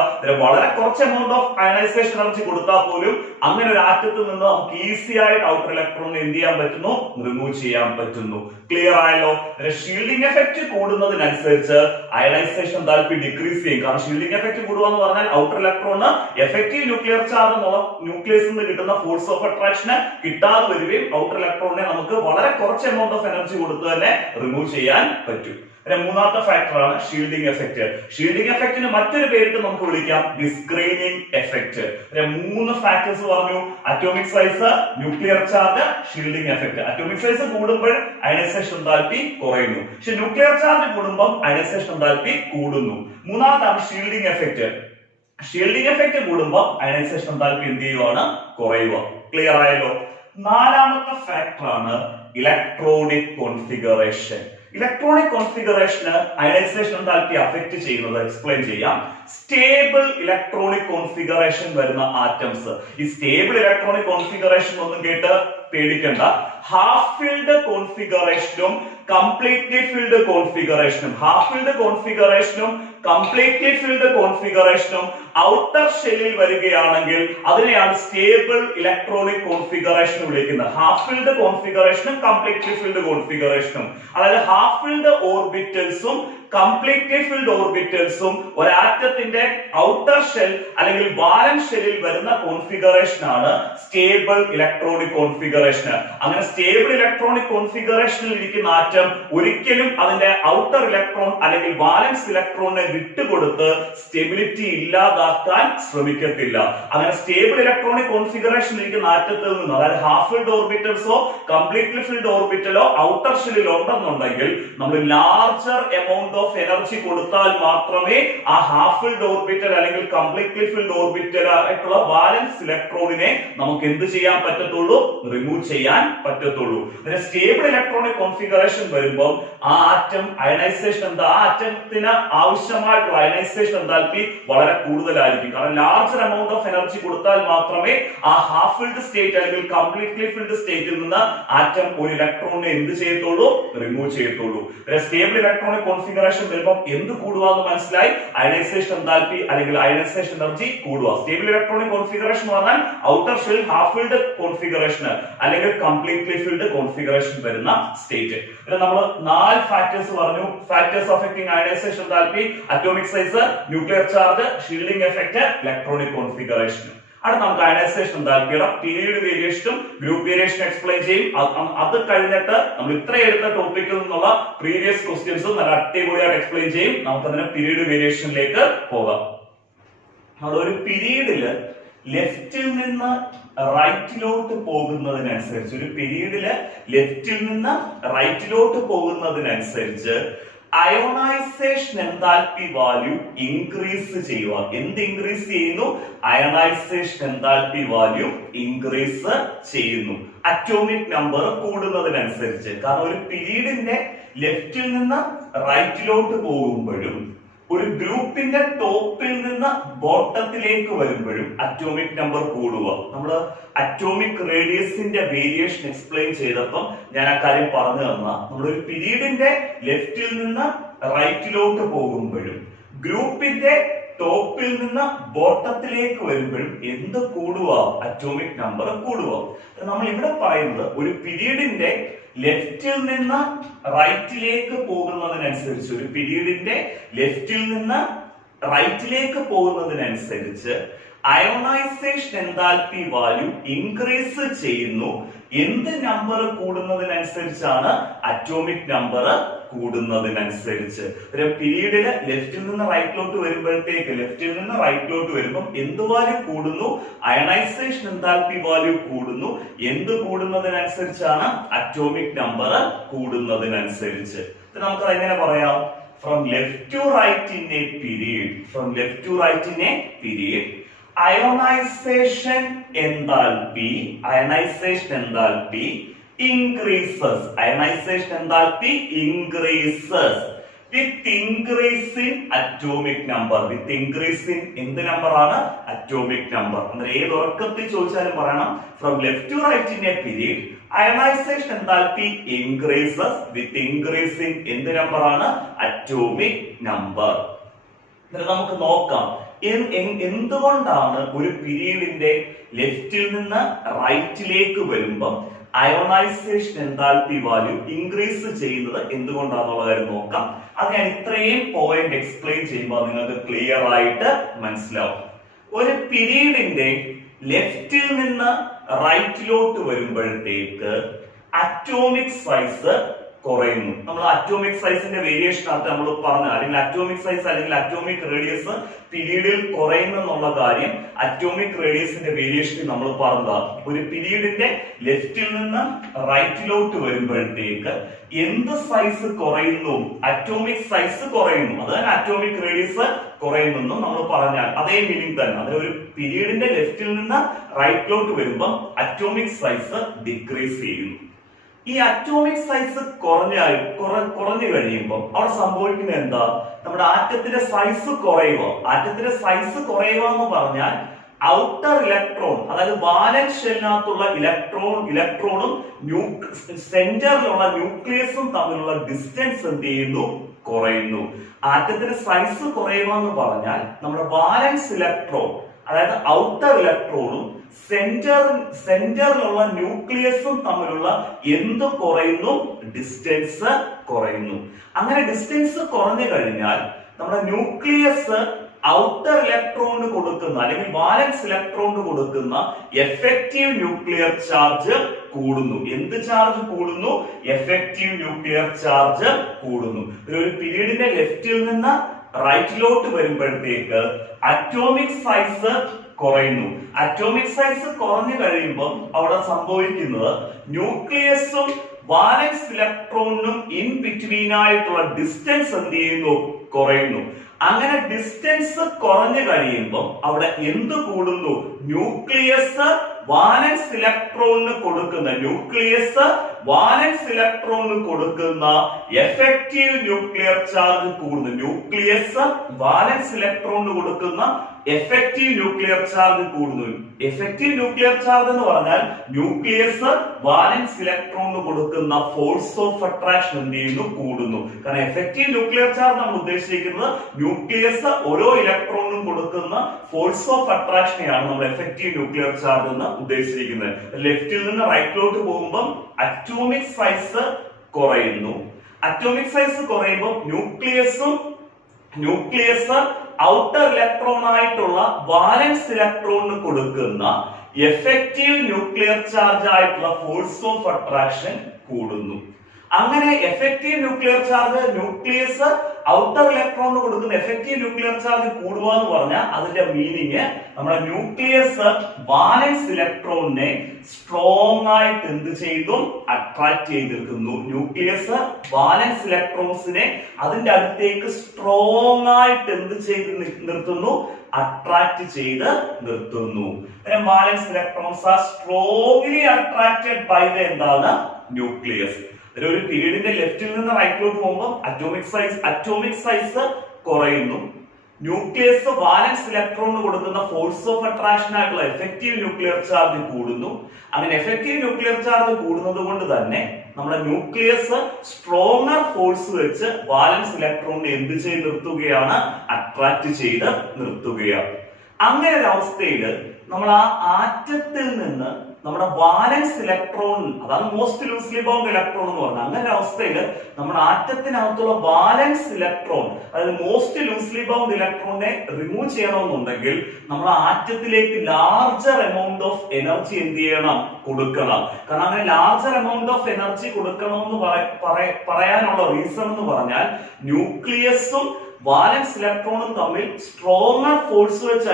വളരെ കുറച്ച് എമൗണ്ട് ഓഫ് അയണൈസേഷൻ എനർജി കൊടുത്താൽ പോലും അങ്ങനെ ഒരു ആറ്റത്തിൽ നിന്ന് നമുക്ക് ഈസി ആയിട്ട് ഔട്ടർ ഇലക്ട്രോണിനെ എന്ത് ചെയ്യാൻ പറ്റുന്നു, റിമൂവ് ചെയ്യാൻ പറ്റുന്നു. ക്ലിയർ ആയല്ലോ? ഷീൽഡിംഗ് എഫക്റ്റ് കൂടുന്നതിനനുസരിച്ച് അയണൈസേഷൻ താല്പര്യം ഡിക്രീസ് ചെയ്യും. കാരണം ഷീൽഡിംഗ് എഫക്റ്റ് കൂടുക എന്ന് പറഞ്ഞാൽ outer electron effective nuclear charge എന്നുള്ള ന്യൂക്ലിയസിൽ നിന്ന് കിട്ടുന്ന ഫോഴ്സ് ഓഫ് അട്രാക്ഷന് കിട്ടാതെ വരികയും ഔട്ടർ ഇലക്ട്രോണിനെ നമുക്ക് വളരെ കുറച്ച് എമൗണ്ട് ഓഫ് എനർജി കൊടുത്ത് തന്നെ റിമൂവ് ചെയ്യാൻ പറ്റും. മൂന്നാമത്തെ ഫാക്ടർ ആണ് ഷീൽഡിംഗ് എഫക്റ്റ്. ഷീൽഡിംഗ് എഫക്റ്റിന് മറ്റൊരു പേരിട്ട് നമുക്ക് വിളിക്കാം സ്ക്രീനിങ് എഫക്റ്റ്. 3 ഫാക്ടേഴ്സ് പറഞ്ഞു: atomic size, nuclear charge, shielding effect. Atomic size കൂടുമ്പോൾ അയണൈസേഷൻ എൻതാൽപ്പി കുറയുന്നു, പക്ഷെ ന്യൂക്ലിയർ ചാർജ് കൂടുമ്പോൾ അയണൈസേഷൻ എൻതാൽപ്പി കൂടുന്നു. മൂന്നാമതാണ് ഷീൽഡിംഗ് എഫക്റ്റ്. ഷീൽഡിംഗ് എഫക്റ്റ് കൂടുമ്പോൾ അയണൈസേഷൻ എൻതാൽപ്പി എന്ത് ചെയ്യുവാണ്, കുറയുക. ക്ലിയർ ആയല്ലോ? നാലാമത്തെ ഫാക്ടർ ആണ് ഇലക്ട്രോണിക് കോൺഫിഗറേഷൻ. ഇലക്ട്രോണിക് കോൺഫിഗറേഷന് അയണൈസേഷൻ എൻതാൽപ്പി അഫക്റ്റ് ചെയ്യുന്നത് എക്സ്പ്ലെയിൻ ചെയ്യാം. സ്റ്റേബിൾ ഇലക്ട്രോണിക് കോൺഫിഗറേഷൻ വരുന്ന ആറ്റംസ്. ഈ സ്റ്റേബിൾ ഇലക്ട്രോണിക് കോൺഫിഗറേഷൻ ഒന്നും കേട്ട് പേടിക്കണ്ട. ഹാഫ് ഫിൽഡ് കോൺഫിഗറേഷനും കംപ്ലീറ്റ്ലി ഫിൽഡ് കോൺഫിഗറേഷനും, ഹാഫ് ഫിൽഡ് കോൺഫിഗറേഷനും കംപ്ലീറ്റ്ലി ഫിൽഡ് കോൺഫിഗറേഷനും ഔട്ടർ ഷെല്ലിൽ വരികയാണെങ്കിൽ അതിനെയാണ് സ്റ്റേബിൾ ഇലക്ട്രോണിക് കോൺഫിഗറേഷൻ വിളിക്കുന്നത്. ഹാഫ് ഫിൽഡ് കോൺഫിഗറേഷനും കംപ്ലീറ്റ്ലി ഫിൽഡ് കോൺഫിഗറേഷനും, അതായത് ഹാഫ് ഫിൽഡ് ഓർബിറ്റൽസും കംപ്ലീറ്റ്ലി ഫിൽഡ് ഓർബിറ്റൽസും ഒരാറ്റത്തിന്റെ ഔട്ടർ ഷെൽ അല്ലെങ്കിൽ വാലൻസ് ഷെല്ലിൽ വരുന്ന കോൺഫിഗറേഷൻ ആണ് സ്റ്റേബിൾ ഇലക്ട്രോണിക് കോൺഫിഗറേഷൻ. അങ്ങനെ സ്റ്റേബിൾ ഇലക്ട്രോണിക് കോൺഫിഗറേഷനിൽ ഇരിക്കുന്ന ആറ്റം ഒരിക്കലും അതിന്റെ ഔട്ടർ ഇലക്ട്രോൺ അല്ലെങ്കിൽ വാലൻസ് ഇലക്ട്രോണിനെ വിട്ടുകൊടുത്ത് സ്റ്റെബിലിറ്റി ഇല്ലാതാക്കാൻ ശ്രമിക്കത്തില്ല. അങ്ങനെ സ്റ്റേബിൾ ഇലക്ട്രോണിക് കോൺഫിഗറേഷനിൽ ഇരിക്കുന്ന ആറ്റത്തിൽ നിന്ന്, അതായത് ഹാഫ് ഫിൽഡ് ഓർബിറ്റൽസോ കംപ്ലീറ്റ്ലി ഫിൽഡ് ഓർബിറ്റലോ ഔട്ടർ ഷെല്ലിൽ ഉണ്ടെന്നുണ്ടെങ്കിൽ നമ്മൾ ലാർജർ എമൗണ്ട് ഓഫ് എനർജി കൊടുത്താൽ മാത്രമേ ആ ഹാഫ് ഫിൽഡ് ഓർബിറ്റൽ അല്ലെങ്കിൽ കംപ്ലീറ്റ്ലി ഫിൽഡ് ഓർബിറ്റൽ ആയിട്ടുള്ള വാലൻസ് ഇലക്ട്രോണിനെ നമുക്ക് എന്ത് ചെയ്യാൻ പറ്റത്തുള്ളൂ, റിമൂവ് ചെയ്യാൻ പറ്റത്തുള്ളൂ. സ്റ്റേബിൾ ഇലക്ട്രോണിക് കോൺഫിഗറേഷൻ വരുമ്പോൾ ആ ആറ്റം അയണൈസേഷൻ ആ ആറ്റത്തിന് ആവശ്യമായിട്ടുള്ള അയണൈസേഷൻ എൻതാൽപ്പി വളരെ കൂടുതലായിരിക്കും. കാരണം ലാർജർ എമൗണ്ട് ഓഫ് എനർജി കൊടുത്താൽ മാത്രമേ ആ ഹാഫ് ഫിൽഡ് സ്റ്റേറ്റ് അല്ലെങ്കിൽ കംപ്ലീറ്റ്ലി ഫിൽഡ് സ്റ്റേറ്റിൽ നിന്ന് ആറ്റം ഒരു ഇലക്ട്രോണിനെ എന്ത് ചെയ്യത്തുള്ളൂ, റിമൂവ് ചെയ്യത്തുള്ളൂ. സ്റ്റേബിൾ ഇലക്ട്രോണിക് കോൺഫിഗറേഷൻ വരുമ്പോൾ എന്ത് കൂടുക എന്ന് മനസ്സിലായി, അയണൈസേഷൻ എൻതാൽപ്പി അല്ലെങ്കിൽ അയണൈസേഷൻ എനർജി കൂടുക. സ്റ്റേബിൾ ഇലക്ട്രോണിക് കോൺഫിഗറേഷൻ എന്ന് പറഞ്ഞാൽ outer shell half filled configuration അല്ലെങ്കിൽ കംപ്ലീറ്റ്ലി ഫിൽഡ് കോൺഫിഗറേഷൻ വരുന്ന സ്റ്റേറ്റ്. നമ്മൾ 4 ഫാക്ടേഴ്സ് പറഞ്ഞു. Factors affecting ionization enthalpy, atomic size, nuclear charge, shielding effect, electronic configuration. അടുത്ത നമുക്ക് അയണൈസേഷൻ എൻതാൽപ്പിയുടെ പീരിയഡ് വേരിയേഷനും ഗ്രൂപ്പ് വേരിയേഷനും എക്സ്പ്ലെയിൻ ചെയ്യും. അത് കഴിഞ്ഞിട്ട് നമ്മൾ ഇത്രയും എടുത്ത ടോപ്പിക്കിൽ നിന്നുള്ള പ്രീവിയസ് ക്വസ്റ്റ്യൻസും നല്ല അടിപൊളിയായിട്ട് എക്സ്പ്ലെയിൻ ചെയ്യും. നമുക്ക് അതിനെ പീരിയഡ് വേരിയേഷനിലേക്ക് പോകാം. ഒരു പീരീഡില് ലെഫ്റ്റിൽ നിന്ന് റൈറ്റിലോട്ട് പോകുന്നതിനനുസരിച്ച്, ഒരു പീരീഡില് ലെഫ്റ്റിൽ നിന്ന് റൈറ്റിലോട്ട് പോകുന്നതിനനുസരിച്ച് അയോണൈസേഷൻ എൻതാൽപ്പി വാല്യൂ ഇൻക്രീസ് ചെയ്യുക. എന്ത് ഇൻക്രീസ് ചെയ്യുന്നു? അയോണൈസേഷൻ എൻതാൽപ്പി വാല്യൂ ഇൻക്രീസ് ചെയ്യുന്നു അറ്റോമിക് നമ്പർ കൂടുന്നതിനനുസരിച്ച്. കാരണം ഒരു പീരീഡിന്റെ ലെഫ്റ്റിൽ നിന്ന് റൈറ്റിലോട്ട് പോകുമ്പോഴും ഒരു ഗ്രൂപ്പിന്റെ ടോപ്പിൽ നിന്ന് ബോട്ടത്തിലേക്ക് വരുമ്പോഴും അറ്റോമിക് നമ്പർ കൂടുക. നമ്മൾ അറ്റോമിക് റേഡിയസിന്റെ വേരിയേഷൻ എക്സ്പ്ലെയിൻ ചെയ്തപ്പം ഞാൻ ആ കാര്യം പറഞ്ഞു തന്ന, നമ്മളൊരു പീരീഡിന്റെ ലെഫ്റ്റിൽ നിന്ന് റൈറ്റിലോട്ട് പോകുമ്പോഴും ഗ്രൂപ്പിന്റെ ടോപ്പിൽ നിന്ന് ബോട്ടത്തിലേക്ക് വരുമ്പോഴും എന്ത് കൂടുക? അറ്റോമിക് നമ്പർ കൂടുക. നമ്മൾ ഇവിടെ പറയുന്നത് ഒരു പീരീഡിന്റെ ലെഫ്റ്റിൽ നിന്ന് റൈറ്റിലേക്ക് പോകുന്നതിനനുസരിച്ച്, ഒരു പീരീഡിന്റെ ലെഫ്റ്റിൽ നിന്ന് റൈറ്റിലേക്ക് പോകുന്നതിനനുസരിച്ച് അയോണൈസേഷൻ എൻതാൽപ്പി വാല്യൂ ഇൻക്രീസ് ചെയ്യുന്നു. എന്ത് നമ്പർ കൂടുന്നതിനനുസരിച്ചാണ്? അറ്റോമിക് നമ്പർ കൂടുന്നതിനനുസരിച്ച്. ഒരു പീരീഡില് ലെഫ്റ്റിൽ നിന്ന് റൈറ്റിലോട്ട് വരുമ്പോൾ എന്ത് വാല്യൂ കൂടുന്നു? അയണൈസേഷൻ എൻതാൽപ്പി വാല്യൂ കൂടുന്നു. എന്ത് കൂടുന്നതിനനുസരിച്ചാണ്? അറ്റോമിക് നമ്പർ കൂടുന്നതിനനുസരിച്ച്. നമുക്ക് എങ്ങനെ പറയാം? From left to right in a period ionization enthalpy increases with increase in atomic number. With increase in എന്ത് നമ്പർ ആണ്? Atomic number. ಅಂದ್ರೆ ഏത് ഉറക്കത്തിൽ ചോദിച്ചാലും പറയണം from left to right in a period ionization enthalpy increases with increase in എന്ത് number ആണ്? Atomic number. നമുക്ക് നോക്കാം എന്തുകൊണ്ടാണ് ഒരു പീരീഡിന്റെ ലെഫ്റ്റിൽ നിന്ന് റൈറ്റിലേക്ക് വരുമ്പം അയോണൈസേഷൻ എൻതാൽപ്പി വാല്യൂ ഇൻക്രീസ് ചെയ്യുന്നത് എന്തുകൊണ്ടാണെന്നുള്ള കാര്യം നോക്കാം. അത് ഞാൻ ഇത്രയും പോയിന്റ് എക്സ്പ്ലെയിൻ ചെയ്യുമ്പോൾ നിങ്ങൾക്ക് ക്ലിയർ ആയിട്ട് മനസ്സിലാവും. ഒരു പീരീഡിന്റെ ലെഫ്റ്റിൽ നിന്ന് റൈറ്റിലോട്ട് വരുമ്പോഴത്തേക്ക് അറ്റോമിക് സൈസ് കുറയുന്നു. നമ്മൾ അറ്റോമിക് സൈസിന്റെ വേരിയേഷൻ ആയിട്ട് നമ്മൾ പറഞ്ഞു, അല്ലെങ്കിൽ അറ്റോമിക് സൈസ് അല്ലെങ്കിൽ അറ്റോമിക് റേഡിയസ് പീരീഡിൽ കുറയുന്നെന്നുള്ള കാര്യം അറ്റോമിക് റേഡിയസിന്റെ വേരിയേഷൻ നമ്മൾ പറഞ്ഞതാണ്. ഒരു പീരീഡിന്റെ ലെഫ്റ്റിൽ നിന്ന് റൈറ്റിലോട്ട് വരുമ്പോഴത്തേക്ക് എന്ത് സൈസ് കുറയുന്നു? അറ്റോമിക് സൈസ് കുറയുന്നു. അതാണ് അറ്റോമിക് റേഡിയസ് കുറയുന്നു നമ്മൾ പറഞ്ഞാൽ അതേ മീനിങ് തന്നെ. അതിന് ഒരു പീരീഡിന്റെ ലെഫ്റ്റിൽ നിന്ന് റൈറ്റിലോട്ട് വരുമ്പോൾ അറ്റോമിക് സൈസ് ഡിക്രീസ് ചെയ്യുന്നു. ഈ അറ്റോമിക് സൈസ് കുറഞ്ഞു കഴിയുമ്പോൾ അവിടെ സംഭവിക്കുന്നത് എന്താ? നമ്മുടെ ആറ്റത്തിന്റെ സൈസ് കുറയുക. ആറ്റത്തിന്റെ സൈസ് കുറയുക എന്ന് പറഞ്ഞാൽ ഔട്ടർ ഇലക്ട്രോൺ, അതായത് വാലൻസ് ഷെല്ലിനകത്തുള്ള ഇലക്ട്രോണും സെന്ററിലുള്ള ന്യൂക്ലിയസും തമ്മിലുള്ള ഡിസ്റ്റൻസ് എന്ത് ചെയ്യുന്നു? കുറയുന്നു. ആറ്റത്തിന്റെ സൈസ് കുറയുക എന്ന് പറഞ്ഞാൽ നമ്മുടെ വാലൻസ് ഇലക്ട്രോൺ, അതായത് ഔട്ടർ ഇലക്ട്രോണും സെന്ററിലുള്ള ന്യൂക്ലിയസും തമ്മിലുള്ള എന്ത് കുറയുന്നു? ഡിസ്റ്റൻസ് കുറയുന്നു. അങ്ങനെ ഡിസ്റ്റൻസ് കുറഞ്ഞു കഴിഞ്ഞാൽ നമ്മുടെ ന്യൂക്ലിയസ് ഔട്ടർ ഇലക്ട്രോണിന് കൊടുക്കുന്ന അല്ലെങ്കിൽ വാലൻസ് ഇലക്ട്രോണിന് കൊടുക്കുന്ന എഫക്റ്റീവ് ന്യൂക്ലിയർ ചാർജ് കൂടുന്നു. എന്ത് ചാർജ് കൂടുന്നു? എഫക്റ്റീവ് ന്യൂക്ലിയർ ചാർജ് കൂടുന്നു. ഒരു പീരീഡിന്റെ ലെഫ്റ്റിൽ നിന്ന് റൈറ്റിലോട്ട് വരുമ്പോഴത്തേക്ക് അറ്റോമിക് സൈസ് കുറയുന്നു. അറ്റോമിക് സൈസ് കുറഞ്ഞു കഴിയുമ്പോൾ അവിടെ സംഭവിക്കുന്നത് ന്യൂക്ലിയസും വാലൻസ് ഇലക്ട്രോണിനും ഇൻ ബിറ്റ്വീൻ ആയിട്ടുള്ള ഡിസ്റ്റൻസ് എന്ത് ചെയ്യുന്നു? കുറയുന്നു. അങ്ങനെ ഡിസ്റ്റൻസ് കുറഞ്ഞു കഴിയുമ്പോൾ അവിടെ എന്ത് കൂടുന്നു? ന്യൂക്ലിയസ് വാലൻസ് ഇലക്ട്രോണിന് കൊടുക്കുന്ന എഫക്റ്റീവ് ന്യൂക്ലിയർ ചാർജ് കൂടുന്നു. ന്യൂക്ലിയസ് വാലൻസ് ഇലക്ട്രോണിന് കൊടുക്കുന്ന എഫക്റ്റീവ് ന്യൂക്ലിയർ ചാർജ് കൂടുന്നു. എഫക്റ്റീവ് ന്യൂക്ലിയർ ചാർജ് എന്ന് പറഞ്ഞാൽ ന്യൂക്ലിയസ് വാലൻസ് ഇലക്ട്രോണിന് കൊടുക്കുന്ന ഫോഴ്സ് ഓഫ് അട്രാക്ഷൻ എന്ത് ചെയ്യുന്നു? കൂടുന്നു. കാരണം എഫക്റ്റീവ് ന്യൂക്ലിയർ ചാർജ് നമ്മൾ ഉദ്ദേശിക്കുന്നത് ന്യൂക്ലിയസ് ഓരോ ഇലക്ട്രോണിനും കൊടുക്കുന്ന ഫോഴ്സ് ഓഫ് അട്രാക്ഷനെയാണ് നമ്മൾ എഫക്റ്റീവ് ന്യൂക്ലിയർ ചാർജ് എന്ന് ഉദ്ദേശിച്ചിരിക്കുന്നത്. ലെഫ്റ്റിൽ നിന്ന് റൈറ്റിലോട്ട് പോകുമ്പോൾ അറ്റോമിക് സൈസ് കുറയുന്നു. അറ്റോമിക് സൈസ് കുറയുമ്പോൾ ന്യൂക്ലിയസ് ഔട്ടർ ഇലക്ട്രോൺ ആയിട്ടുള്ള വാലൻസ് ഇലക്ട്രോണിന് കൊടുക്കുന്ന എഫക്റ്റീവ് ന്യൂക്ലിയർ ചാർജ് ആയിട്ടുള്ള ഫോഴ്സ് ഓഫ് അട്രാക്ഷൻ കൂടുന്നു. അങ്ങനെ effective nuclear charge nucleus outer ഇലക്ട്രോണിന് കൊടുക്കുന്ന എഫക്റ്റീവ് ന്യൂക്ലിയർ ചാർജ് കൂടുക എന്ന് പറഞ്ഞാൽ അതിന്റെ മീനിങ് നമ്മുടെ ന്യൂക്ലിയസ് വാലൻസ് ഇലക്ട്രോണിനെ സ്ട്രോങ് ആയിട്ട് എന്ത് ചെയ്തു അട്രാക്ട് ചെയ്തിരിക്കുന്നു. ന്യൂക്ലിയസ് വാലൻസ് ഇലക്ട്രോൺസിനെ അതിന്റെ അടുത്തേക്ക് സ്ട്രോങ് ആയിട്ട് എന്ത് ചെയ്ത് നിർത്തുന്നു, അട്രാക്ട് ചെയ്ത് നിർത്തുന്നു. Valence electrons are strongly attracted by the എന്താണ് ന്യൂക്ലിയസ്. ഒരു പീരീഡിന്റെ ലെഫ്റ്റിൽ നിന്ന് റൈറ്റിലോട്ട് പോകുമ്പോൾ അറ്റോമിക് സൈസ് കുറയുന്നു. ന്യൂക്ലിയസ് വാലൻസ് ഇലക്ട്രോണിന് കൊടുക്കുന്ന ഫോഴ്സ് ഓഫ് അട്രാക്ഷൻ ആയിട്ടുള്ള എഫക്റ്റീവ് ന്യൂക്ലിയർ ചാർജ് കൂടുന്നു. അങ്ങനെ എഫക്റ്റീവ് ന്യൂക്ലിയർ ചാർജ് കൂടുന്നത് കൊണ്ട് തന്നെ നമ്മുടെ ന്യൂക്ലിയസ് സ്ട്രോങ്ങർ ഫോഴ്സ് വെച്ച് വാലൻസ് ഇലക്ട്രോണിനെ എന്ത് ചെയ്ത് നിർത്തുകയാണ്, അട്രാക്ട് ചെയ്ത് നിർത്തുകയാണ്. അങ്ങനെ ഒരു അവസ്ഥയിൽ നമ്മൾ ആ ആറ്റത്തിൽ നിന്ന് നമ്മുടെ വാലൻസ് ഇലക്ട്രോൺ, അതാണ് മോസ്റ്റ് ലൂസ്ലി ബൗണ്ട് ഇലക്ട്രോൺ എന്ന് പറഞ്ഞാൽ, അങ്ങനെ ഒരു അവസ്ഥയിൽ നമ്മുടെ ആറ്റത്തിനകത്തുള്ള വാലൻസ് ഇലക്ട്രോൺ, അതായത് മോസ്റ്റ് ലൂസ്ലി ബൗണ്ട് ഇലക്ട്രോണിനെ റിമൂവ് ചെയ്യണമെന്നുണ്ടെങ്കിൽ നമ്മൾ ആറ്റത്തിലേക്ക് ലാർജർ എമൗണ്ട് ഓഫ് എനർജി എന്ത് ചെയ്യണം, കൊടുക്കണം. കാരണം അങ്ങനെ ലാർജർ എമൗണ്ട് ഓഫ് എനർജി കൊടുക്കണമെന്ന് പറയാനുള്ള റീസൺ എന്ന് പറഞ്ഞാൽ ന്യൂക്ലിയസും വാലൻസ് ഇലക്ട്രോണും തമ്മിൽ സ്ട്രോങ്ങർ ഫോഴ്സ് വെച്ച്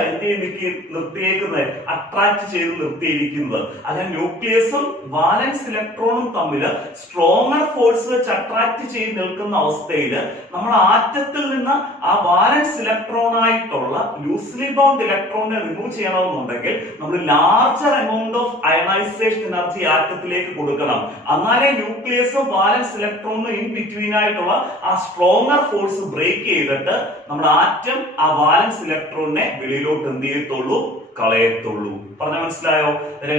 നിർത്തിയേക്കുന്നത്, അട്രാക്ട് ചെയ്ത് നിർത്തിയിരിക്കുന്നത്. അങ്ങനെ ന്യൂക്ലിയസും വാലൻസ് ഇലക്ട്രോണും തമ്മിൽ സ്ട്രോങ്ങർ ഫോഴ്സ് വെച്ച് അട്രാക്ട് ചെയ്ത് നിൽക്കുന്ന അവസ്ഥയിൽ നമ്മൾ ആറ്റത്തിൽ നിന്ന് ആ വാലൻസ് ഇലക്ട്രോൺ ആയിട്ടുള്ള ലൂസ്ലി ബൗണ്ട് ഇലക്ട്രോണിനെ റിമൂവ് ചെയ്യണമെന്നുണ്ടെങ്കിൽ നമ്മൾ larger amount of ionisation energy ആറ്റത്തിലേക്ക് കൊടുക്കണം. എന്നാലേ ന്യൂക്ലിയസും വാലൻസ് ഇലക്ട്രോണും ഇൻ ബിറ്റ്വീൻ ആയിട്ടുള്ള ആ സ്ട്രോങ്ങർ ഫോഴ്സ് ബ്രേക്ക് ചെയ്തിട്ട് നമ്മുടെ ആറ്റം ആ വാലൻസ് ഇലക്ട്രോണിനെ വെളിയിലോട്ട് എന്ത് ചെയ്യത്തുള്ളൂ, കളയത്തുള്ളൂ. പറഞ്ഞ മനസ്സിലായോ?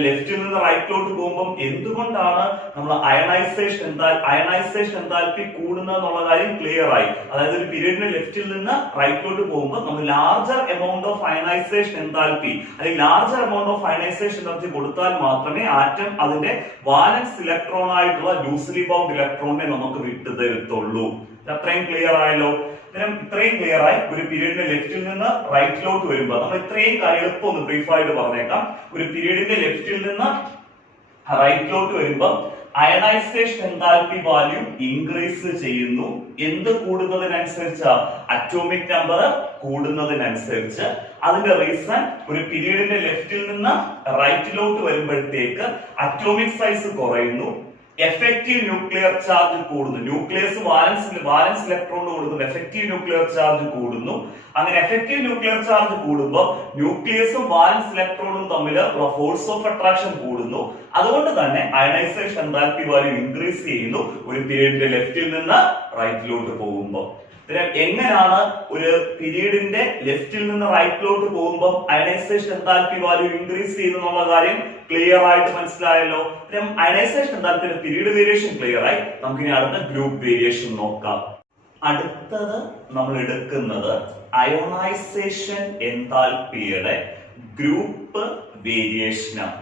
ലെഫ്റ്റിൽ നിന്ന് റൈറ്റിലോട്ട് പോകുമ്പോൾ എന്തുകൊണ്ടാണ് നമ്മൾ അയണൈസേഷൻ എൻതാൽപ്പി കൂടുന്നത് എന്നുള്ള കാര്യം ക്ലിയർ ആയി. അതായത് ഒരു പീരീഡിന്റെ ലെഫ്റ്റിൽ നിന്ന് റൈറ്റിലോട്ട് പോകുമ്പോൾ നമ്മൾ larger amount of ionisation enthalpy അല്ലെങ്കിൽ larger amount of ionisation energy കൊടുത്താൽ മാത്രമേ ആറ്റം അതിന്റെ വാലൻസ് ഇലക്ട്രോൺ ആയിട്ടുള്ള ലൂസ്ലി ബൗണ്ട് ഇലക്ട്രോണിനെ നമുക്ക് വിട്ടുതരത്തുള്ളൂ. അത്രയും ക്ലിയർ ആയല്ലോ? ഇത്രയും ക്ലിയർ ആയി. ഒരു പീരീഡിന്റെ ലെഫ്റ്റിൽ നിന്ന് റൈറ്റിലോട്ട് വരുമ്പോൾ നമ്മൾ ഇത്രയും കാര്യം എളുപ്പം ഒന്ന് ബ്രീഫ് ആയിട്ട് പറഞ്ഞേക്കാം. ഒരു പീരീഡിന്റെ ലെഫ്റ്റിൽ നിന്ന് റൈറ്റിലോട്ട് വരുമ്പോൾ അയണൈസേഷൻ എൻതാൽപ്പി വാല്യൂ ഇൻക്രീസ് ചെയ്യുന്നു. എന്ത് കൂടുന്നതിനനുസരിച്ച്? അറ്റോമിക് നമ്പർ കൂടുന്നതിനനുസരിച്ച്. അതിന്റെ റീസൺ ഒരു പീരീഡിന്റെ ലെഫ്റ്റിൽ നിന്ന് റൈറ്റിലോട്ട് വരുമ്പോഴത്തേക്ക് അറ്റോമിക് സൈസ് കുറയുന്നു, എഫക്റ്റീവ് ന്യൂക്ലിയർ ചാർജ് കൂടുന്നു. ന്യൂക്ലിയസ് വാലൻസ് ഇലക്ട്രോണിന് കൊടുക്കുന്ന എഫക്റ്റീവ് ന്യൂക്ലിയർ ചാർജ് കൂടുന്നു. അങ്ങനെ എഫക്റ്റീവ് ന്യൂക്ലിയർ ചാർജ് കൂടുമ്പോൾ ന്യൂക്ലിയസും വാലൻസ് ഇലക്ട്രോണും തമ്മിൽ ഫോഴ്സ് ഓഫ് അട്രാക്ഷൻ കൂടുന്നു. അതുകൊണ്ട് തന്നെ അയണൈസേഷൻ എൻതാൽപ്പി വാല്യൂ ഇൻക്രീസ് ചെയ്യുന്നു ഒരു പീരീഡിന്റെ ലെഫ്റ്റിൽ നിന്ന് റൈറ്റിലോട്ട് പോകുമ്പോൾ. എങ്ങനെയാണ് ഒരു പീരീഡിന്റെ ലെഫ്റ്റിൽ നിന്ന് റൈറ്റിലോട്ട് പോകുമ്പോൾ അയണൈസേഷൻ എൻതാൽപ്പി വാല്യൂ ഇൻക്രീസ് ചെയ്യുന്നുള്ള കാര്യം ക്ലിയർ ആയിട്ട് മനസ്സിലായല്ലോ? അയണൈസേഷൻ എൻതാൽപ്പിയുടെ പീരീഡ് വേരിയേഷൻ ക്ലിയർ ആയി. നമുക്കിനി അടുത്ത ഗ്രൂപ്പ് വേരിയേഷൻ നോക്കാം. അടുത്തത് നമ്മൾ എടുക്കുന്നത് ionisation എൻതാൽപ്പിയുടെ group വേരിയേഷനാണ്.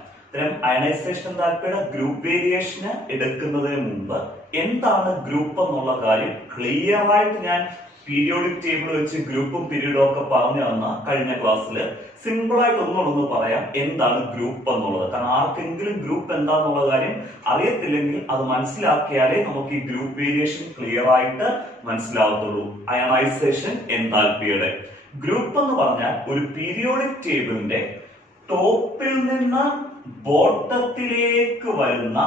Ionisation എൻതാൽപ്പിയുടെ group variation എടുക്കുന്നതിന് മുമ്പ് എന്താണ് ഗ്രൂപ്പ് എന്നുള്ള കാര്യം ക്ലിയർ ആയിട്ട് ഞാൻ പീരിയോഡിക് ടേബിൾ വെച്ച് ഗ്രൂപ്പും പീരീഡും ഒക്കെ പറഞ്ഞു തന്ന കഴിഞ്ഞ ക്ലാസ്സിൽ സിമ്പിൾ ആയിട്ട് ഒന്നുകൂടെ പറയാം എന്താണ് ഗ്രൂപ്പ് എന്നുള്ളത്. കാരണം ആർക്കെങ്കിലും ഗ്രൂപ്പ് എന്താന്നുള്ള കാര്യം അറിയത്തില്ലെങ്കിൽ അത് മനസ്സിലാക്കിയാലേ നമുക്ക് ഈ ഗ്രൂപ്പ് വേരിയേഷൻ ക്ലിയർ ആയിട്ട് മനസ്സിലാവത്തുള്ളൂ. അയണൈസേഷൻ എൻതാൽപ്പിയുടെ ഗ്രൂപ്പ് എന്ന് പറഞ്ഞാൽ ഒരു പീരിയോഡിക് ടേബിളിന്റെ ടോപ്പിൽ നിന്ന് ബോട്ടത്തിലേക്ക് വരുന്ന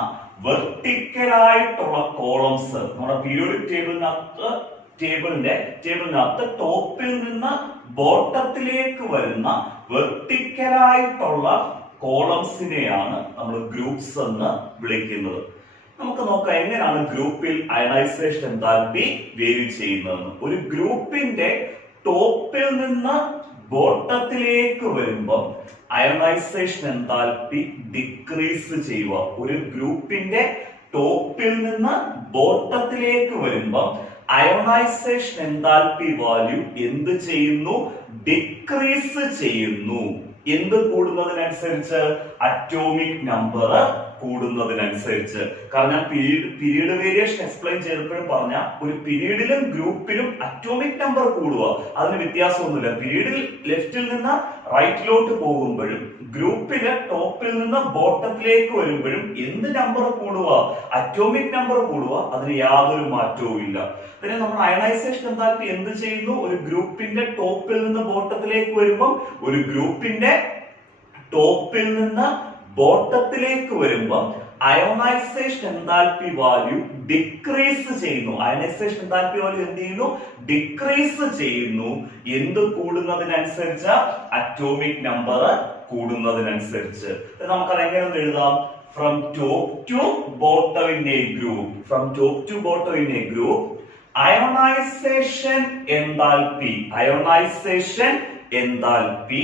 വെർട്ടിക്കലായിട്ടുള്ള കോളംസ് നമ്മുടെ പീരിയോഡിക് ടേബിളിനകത്ത് ടോപ്പിൽ നിന്ന് ബോട്ടത്തിലേക്ക് വരുന്ന വെർട്ടിക്കലായിട്ടുള്ള കോളംസിനെയാണ് നമ്മൾ ഗ്രൂപ്പ്സ് എന്ന് വിളിക്കുന്നത്. നമുക്ക് നോക്കാം എങ്ങനെയാണ് ഗ്രൂപ്പിൽ അയണൈസേഷൻ എൻതാൽപ്പി വേരി ചെയ്യുന്നതെന്ന്. ഒരു ഗ്രൂപ്പിന്റെ ടോപ്പിൽ നിന്ന് ബോട്ടത്തിലേക്ക് വരുമ്പോൾ അയണൈസേഷൻ എൻതാൽപ്പി ഡിക്രീസ് ചെയ്യുക. ഒരു ഗ്രൂപ്പിന്റെ ടോപ്പിൽ നിന്ന് ബോട്ടത്തിലേക്ക് വരുമ്പോൾ അയോണൈസേഷൻ എൻതാൽപ്പി വാല്യൂ എന്ത് ചെയ്യുന്നു? ഡിക്രീസ് ചെയ്യുന്നു. എന്ത് കൂടുന്നതിനനുസരിച്ച്? അറ്റോമിക് നമ്പർ കൂടുന്നതിനനുസരിച്ച്. കാരണം ഞാൻ പീരീഡ് വേരിയേഷൻ എക്സ്പ്ലെയിൻ ചെയ്തപ്പോഴും പറഞ്ഞ ഒരു പീരീഡിലും ഗ്രൂപ്പിലും അറ്റോമിക് നമ്പർ കൂടുക അതിന് വ്യത്യാസമൊന്നുമില്ല. പീരീഡിൽ ലെഫ്റ്റിൽ നിന്ന് റൈറ്റിലോട്ട് പോകുമ്പോഴും ഗ്രൂപ്പില് ടോപ്പിൽ നിന്ന് ബോട്ടത്തിലേക്ക് വരുമ്പോഴും എന്ത് നമ്പർ കൂടുക, അറ്റോമിക് നമ്പർ കൂടുക, അതിന് യാതൊരു മാറ്റവും ഇല്ല. പിന്നെ നമ്മൾ അയണൈസേഷൻ എന്താൽപ്പി എന്ത് ചെയ്യുന്നു, ഒരു ഗ്രൂപ്പിന്റെ ടോപ്പിൽ നിന്ന് ബോട്ടത്തിലേക്ക് വരുമ്പോൾ ഒരു ഗ്രൂപ്പിന്റെ ടോപ്പിൽ നിന്ന് ബോട്ടത്തിലേക്ക് വരുമ്പോൾ അയോണൈസേഷൻ എന്താൽപ്പി വാല്യൂ ഡിക്രീസ് ചെയ്യുന്നു. അയോണൈസേഷൻ എന്താൽപ്പി വാല്യൂ എന്ത് ചെയ്യുന്നു, ഡിക്രീസ് ചെയ്യുന്നു. എന്ത് കൂടുന്നതിനനുസരിച്ച്, അറ്റോമിക് നമ്പർ കൂടുന്നതിനനുസരിച്ച്. നമുക്കത് എങ്ങനെ ഒന്ന് എഴുതാം, from top to bottom in a group, from top to bottom in a group ionization enthalpy, ionization enthalpy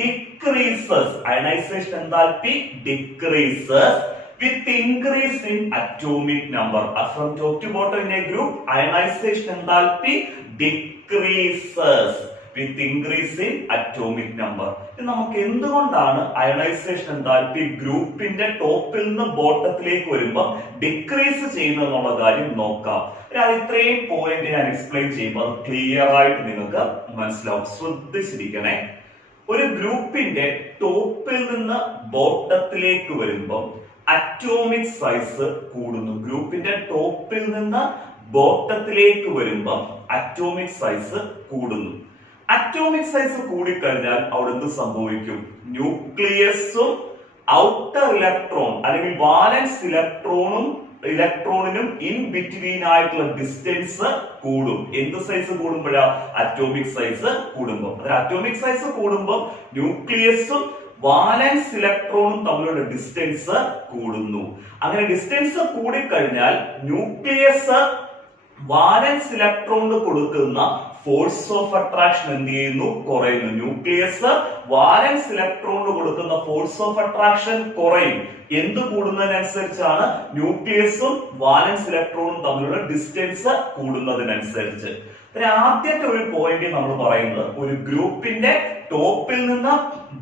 decreases, ionization enthalpy decreases with increase in atomic number. From top to bottom in a group, ionization enthalpy decreases with increase in atomic number. നമുക്ക് എന്തുകൊണ്ടാണ് ionisation എന്താൽപ്പി ഗ്രൂപ്പിന്റെ ടോപ്പിൽ നിന്ന് ബോട്ടത്തിലേക്ക് വരുമ്പോൾ decrease ചെയ്യുന്നത് എന്നുള്ള കാര്യം നോക്കാം. അത് ഇത്രയും പോയിന്റ് ഞാൻ എക്സ്പ്ലെയിൻ ചെയ്യുമ്പോൾ അത് ക്ലിയർ ആയിട്ട് നിങ്ങൾക്ക് മനസ്സിലാവും. ശ്രദ്ധിച്ചിരിക്കണേ. ഒരു ഗ്രൂപ്പിന്റെ ടോപ്പിൽ നിന്ന് ബോട്ടത്തിലേക്ക് വരുമ്പോൾ അറ്റോമിക് സൈസ് കൂടുന്നു. ഗ്രൂപ്പിന്റെ ടോപ്പിൽ നിന്ന് ബോട്ടത്തിലേക്ക് വരുമ്പോൾ അറ്റോമിക് സൈസ് കൂടുന്നു. അറ്റോമിക് സൈസ് കൂടിക്കഴിഞ്ഞാൽ അവിടെ എന്ത് സംഭവിക്കും, ന്യൂക്ലിയസും ഔട്ടർ ഇലക്ട്രോൺ അല്ലെങ്കിൽ വാലൻസ് ഇലക്ട്രോണിനും ഇൻ ബിറ്റ്വീൻ ആയിട്ടുള്ള ഡിസ്റ്റൻസ് കൂടും. എന്ത് സൈസ് കൂടുമ്പോഴാ, അറ്റോമിക് സൈസ് കൂടുമ്പോൾ. അറ്റോമിക് സൈസ് കൂടുമ്പോൾ ന്യൂക്ലിയസും വാലൻസ് ഇലക്ട്രോണും തമ്മിലുള്ള ഡിസ്റ്റൻസ് കൂടുന്നു. അങ്ങനെ ഡിസ്റ്റൻസ് കൂടിക്കഴിഞ്ഞാൽ ന്യൂക്ലിയസ് വാലൻസ് ഇലക്ട്രോണിന് കൊടുക്കുന്ന ഫോഴ്സ് ഓഫ് അട്രാക്ഷൻ എന്ത് ചെയ്യുന്നു, കുറയുന്നു. ന്യൂക്ലിയസ് വാലൻസ് ഇലക്ട്രോണിന് കൊടുക്കുന്ന ഫോഴ്സ് ഓഫ് അട്രാക്ഷൻ കുറയും. എന്ത് കൂടുന്നതിനനുസരിച്ചാണ്, ന്യൂക്ലിയസും വാലൻസ് ഇലക്ട്രോണും തമ്മിലുള്ള ഡിസ്റ്റൻസ് കൂടുന്നതിനനുസരിച്ച്. ആദ്യത്തെ ഒരു പോയിന്റ് നമ്മൾ പറയുന്നത്, ഒരു ഗ്രൂപ്പിന്റെ ടോപ്പിൽ നിന്ന്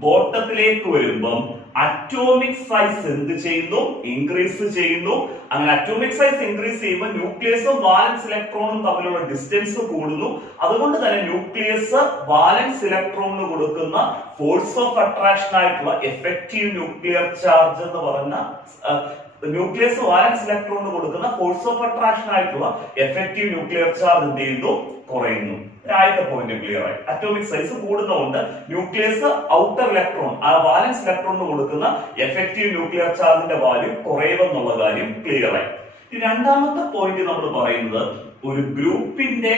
ബോട്ടത്തിലേക്ക് വരുമ്പം അറ്റോമിക് സൈസ് എന്ത് ചെയ്യുന്നു, ഇൻക്രീസ് ചെയ്യുന്നു. അങ്ങനെ അറ്റോമിക് സൈസ് ഇൻക്രീസ് ചെയ്യുമ്പോൾ ന്യൂക്ലിയസും വാലൻസ് ഇലക്ട്രോണും തമ്മിലുള്ള ഡിസ്റ്റൻസ് കൂടുന്നു. അതുകൊണ്ട് തന്നെ ന്യൂക്ലിയസ് വാലൻസ് ഇലക്ട്രോണിന് കൊടുക്കുന്ന ഫോഴ്സ് ഓഫ് അട്രാക്ഷൻ ആയിട്ടുള്ള എഫക്റ്റീവ് ന്യൂക്ലിയർ ചാർജ് എന്ന് പറഞ്ഞ ന്യൂക്ലിയസ് വാലൻസ് ഇലക്ട്രോണിന് കൊടുക്കുന്ന ഫോഴ്സ് ഓഫ് അട്രാക്ഷൻ ആയിട്ടുള്ള എഫക്റ്റീവ് ന്യൂക്ലിയർ ചാർജ് എന്ത് ചെയ്യുന്നു, കുറയുന്നു. ആദ്യത്തെ പോയിന്റ് ക്ലിയർ ആയി. അറ്റോമിക് സൈസ് കൂടുന്നതുകൊണ്ട് ന്യൂക്ലിയസ് ഔട്ടർ ഇലക്ട്രോൺ ആ വാലൻസ് ഇലക്ട്രോണിന് കൊടുക്കുന്ന എഫക്റ്റീവ് ന്യൂക്ലിയർ ചാർജിന്റെ വാല്യൂ കുറയുമെന്നുള്ള കാര്യം ക്ലിയർ ആയി. രണ്ടാമത്തെ പോയിന്റ് നമ്മൾ പറയുന്നത്, ഒരു ഗ്രൂപ്പിന്റെ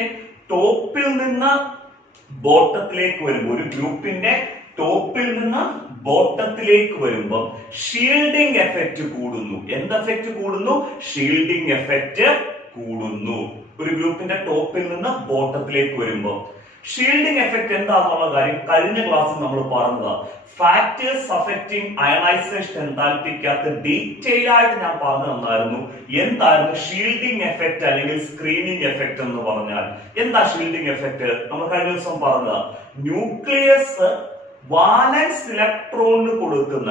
ടോപ്പിൽ നിന്ന് ബോട്ടത്തിലേക്ക് വരുമ്പോൾ, ഒരു ഗ്രൂപ്പിന്റെ ടോപ്പിൽ നിന്ന് ബോട്ടത്തിലേക്ക് വരുമ്പോൾ ഷീൽഡിംഗ് എഫക്റ്റ് കൂടുന്നു. എന്ത് എഫക്റ്റ് കൂടുന്നു, ഷീൽഡിംഗ് എഫക്റ്റ് കൂടുന്നു. ഒരു ഗ്രൂപ്പിന്റെ ടോപ്പിൽ നിന്ന് ബോട്ടത്തിലേക്ക് വരുമ്പോൾ ഷീൽഡിംഗ് എഫക്റ്റ് എന്താണെന്നുള്ള കാര്യം കഴിഞ്ഞ ക്ലാസ്സിൽ നമ്മൾ പറഞ്ഞതാണ്. ഫാക്ടേഴ്സ് അഫക്റ്റിംഗ് അയണൈസേഷൻ എന്താൽപ്പിക്കകത്ത് ഡീറ്റെയിൽ ആയിട്ട് ഞാൻ പറഞ്ഞു തന്നായിരുന്നു. എന്തായിരുന്നു ഷീൽഡിംഗ് എഫക്റ്റ് അല്ലെങ്കിൽ സ്ക്രീനിങ് എഫക്റ്റ് എന്ന് പറഞ്ഞാൽ എന്താ ഷീൽഡിംഗ് എഫക്റ്റ്? നമ്മൾ കഴിഞ്ഞ ദിവസം പറഞ്ഞതാ, ന്യൂക്ലിയസ് വാലൻസ് ഇലക്ട്രോണിന് കൊടുക്കുന്ന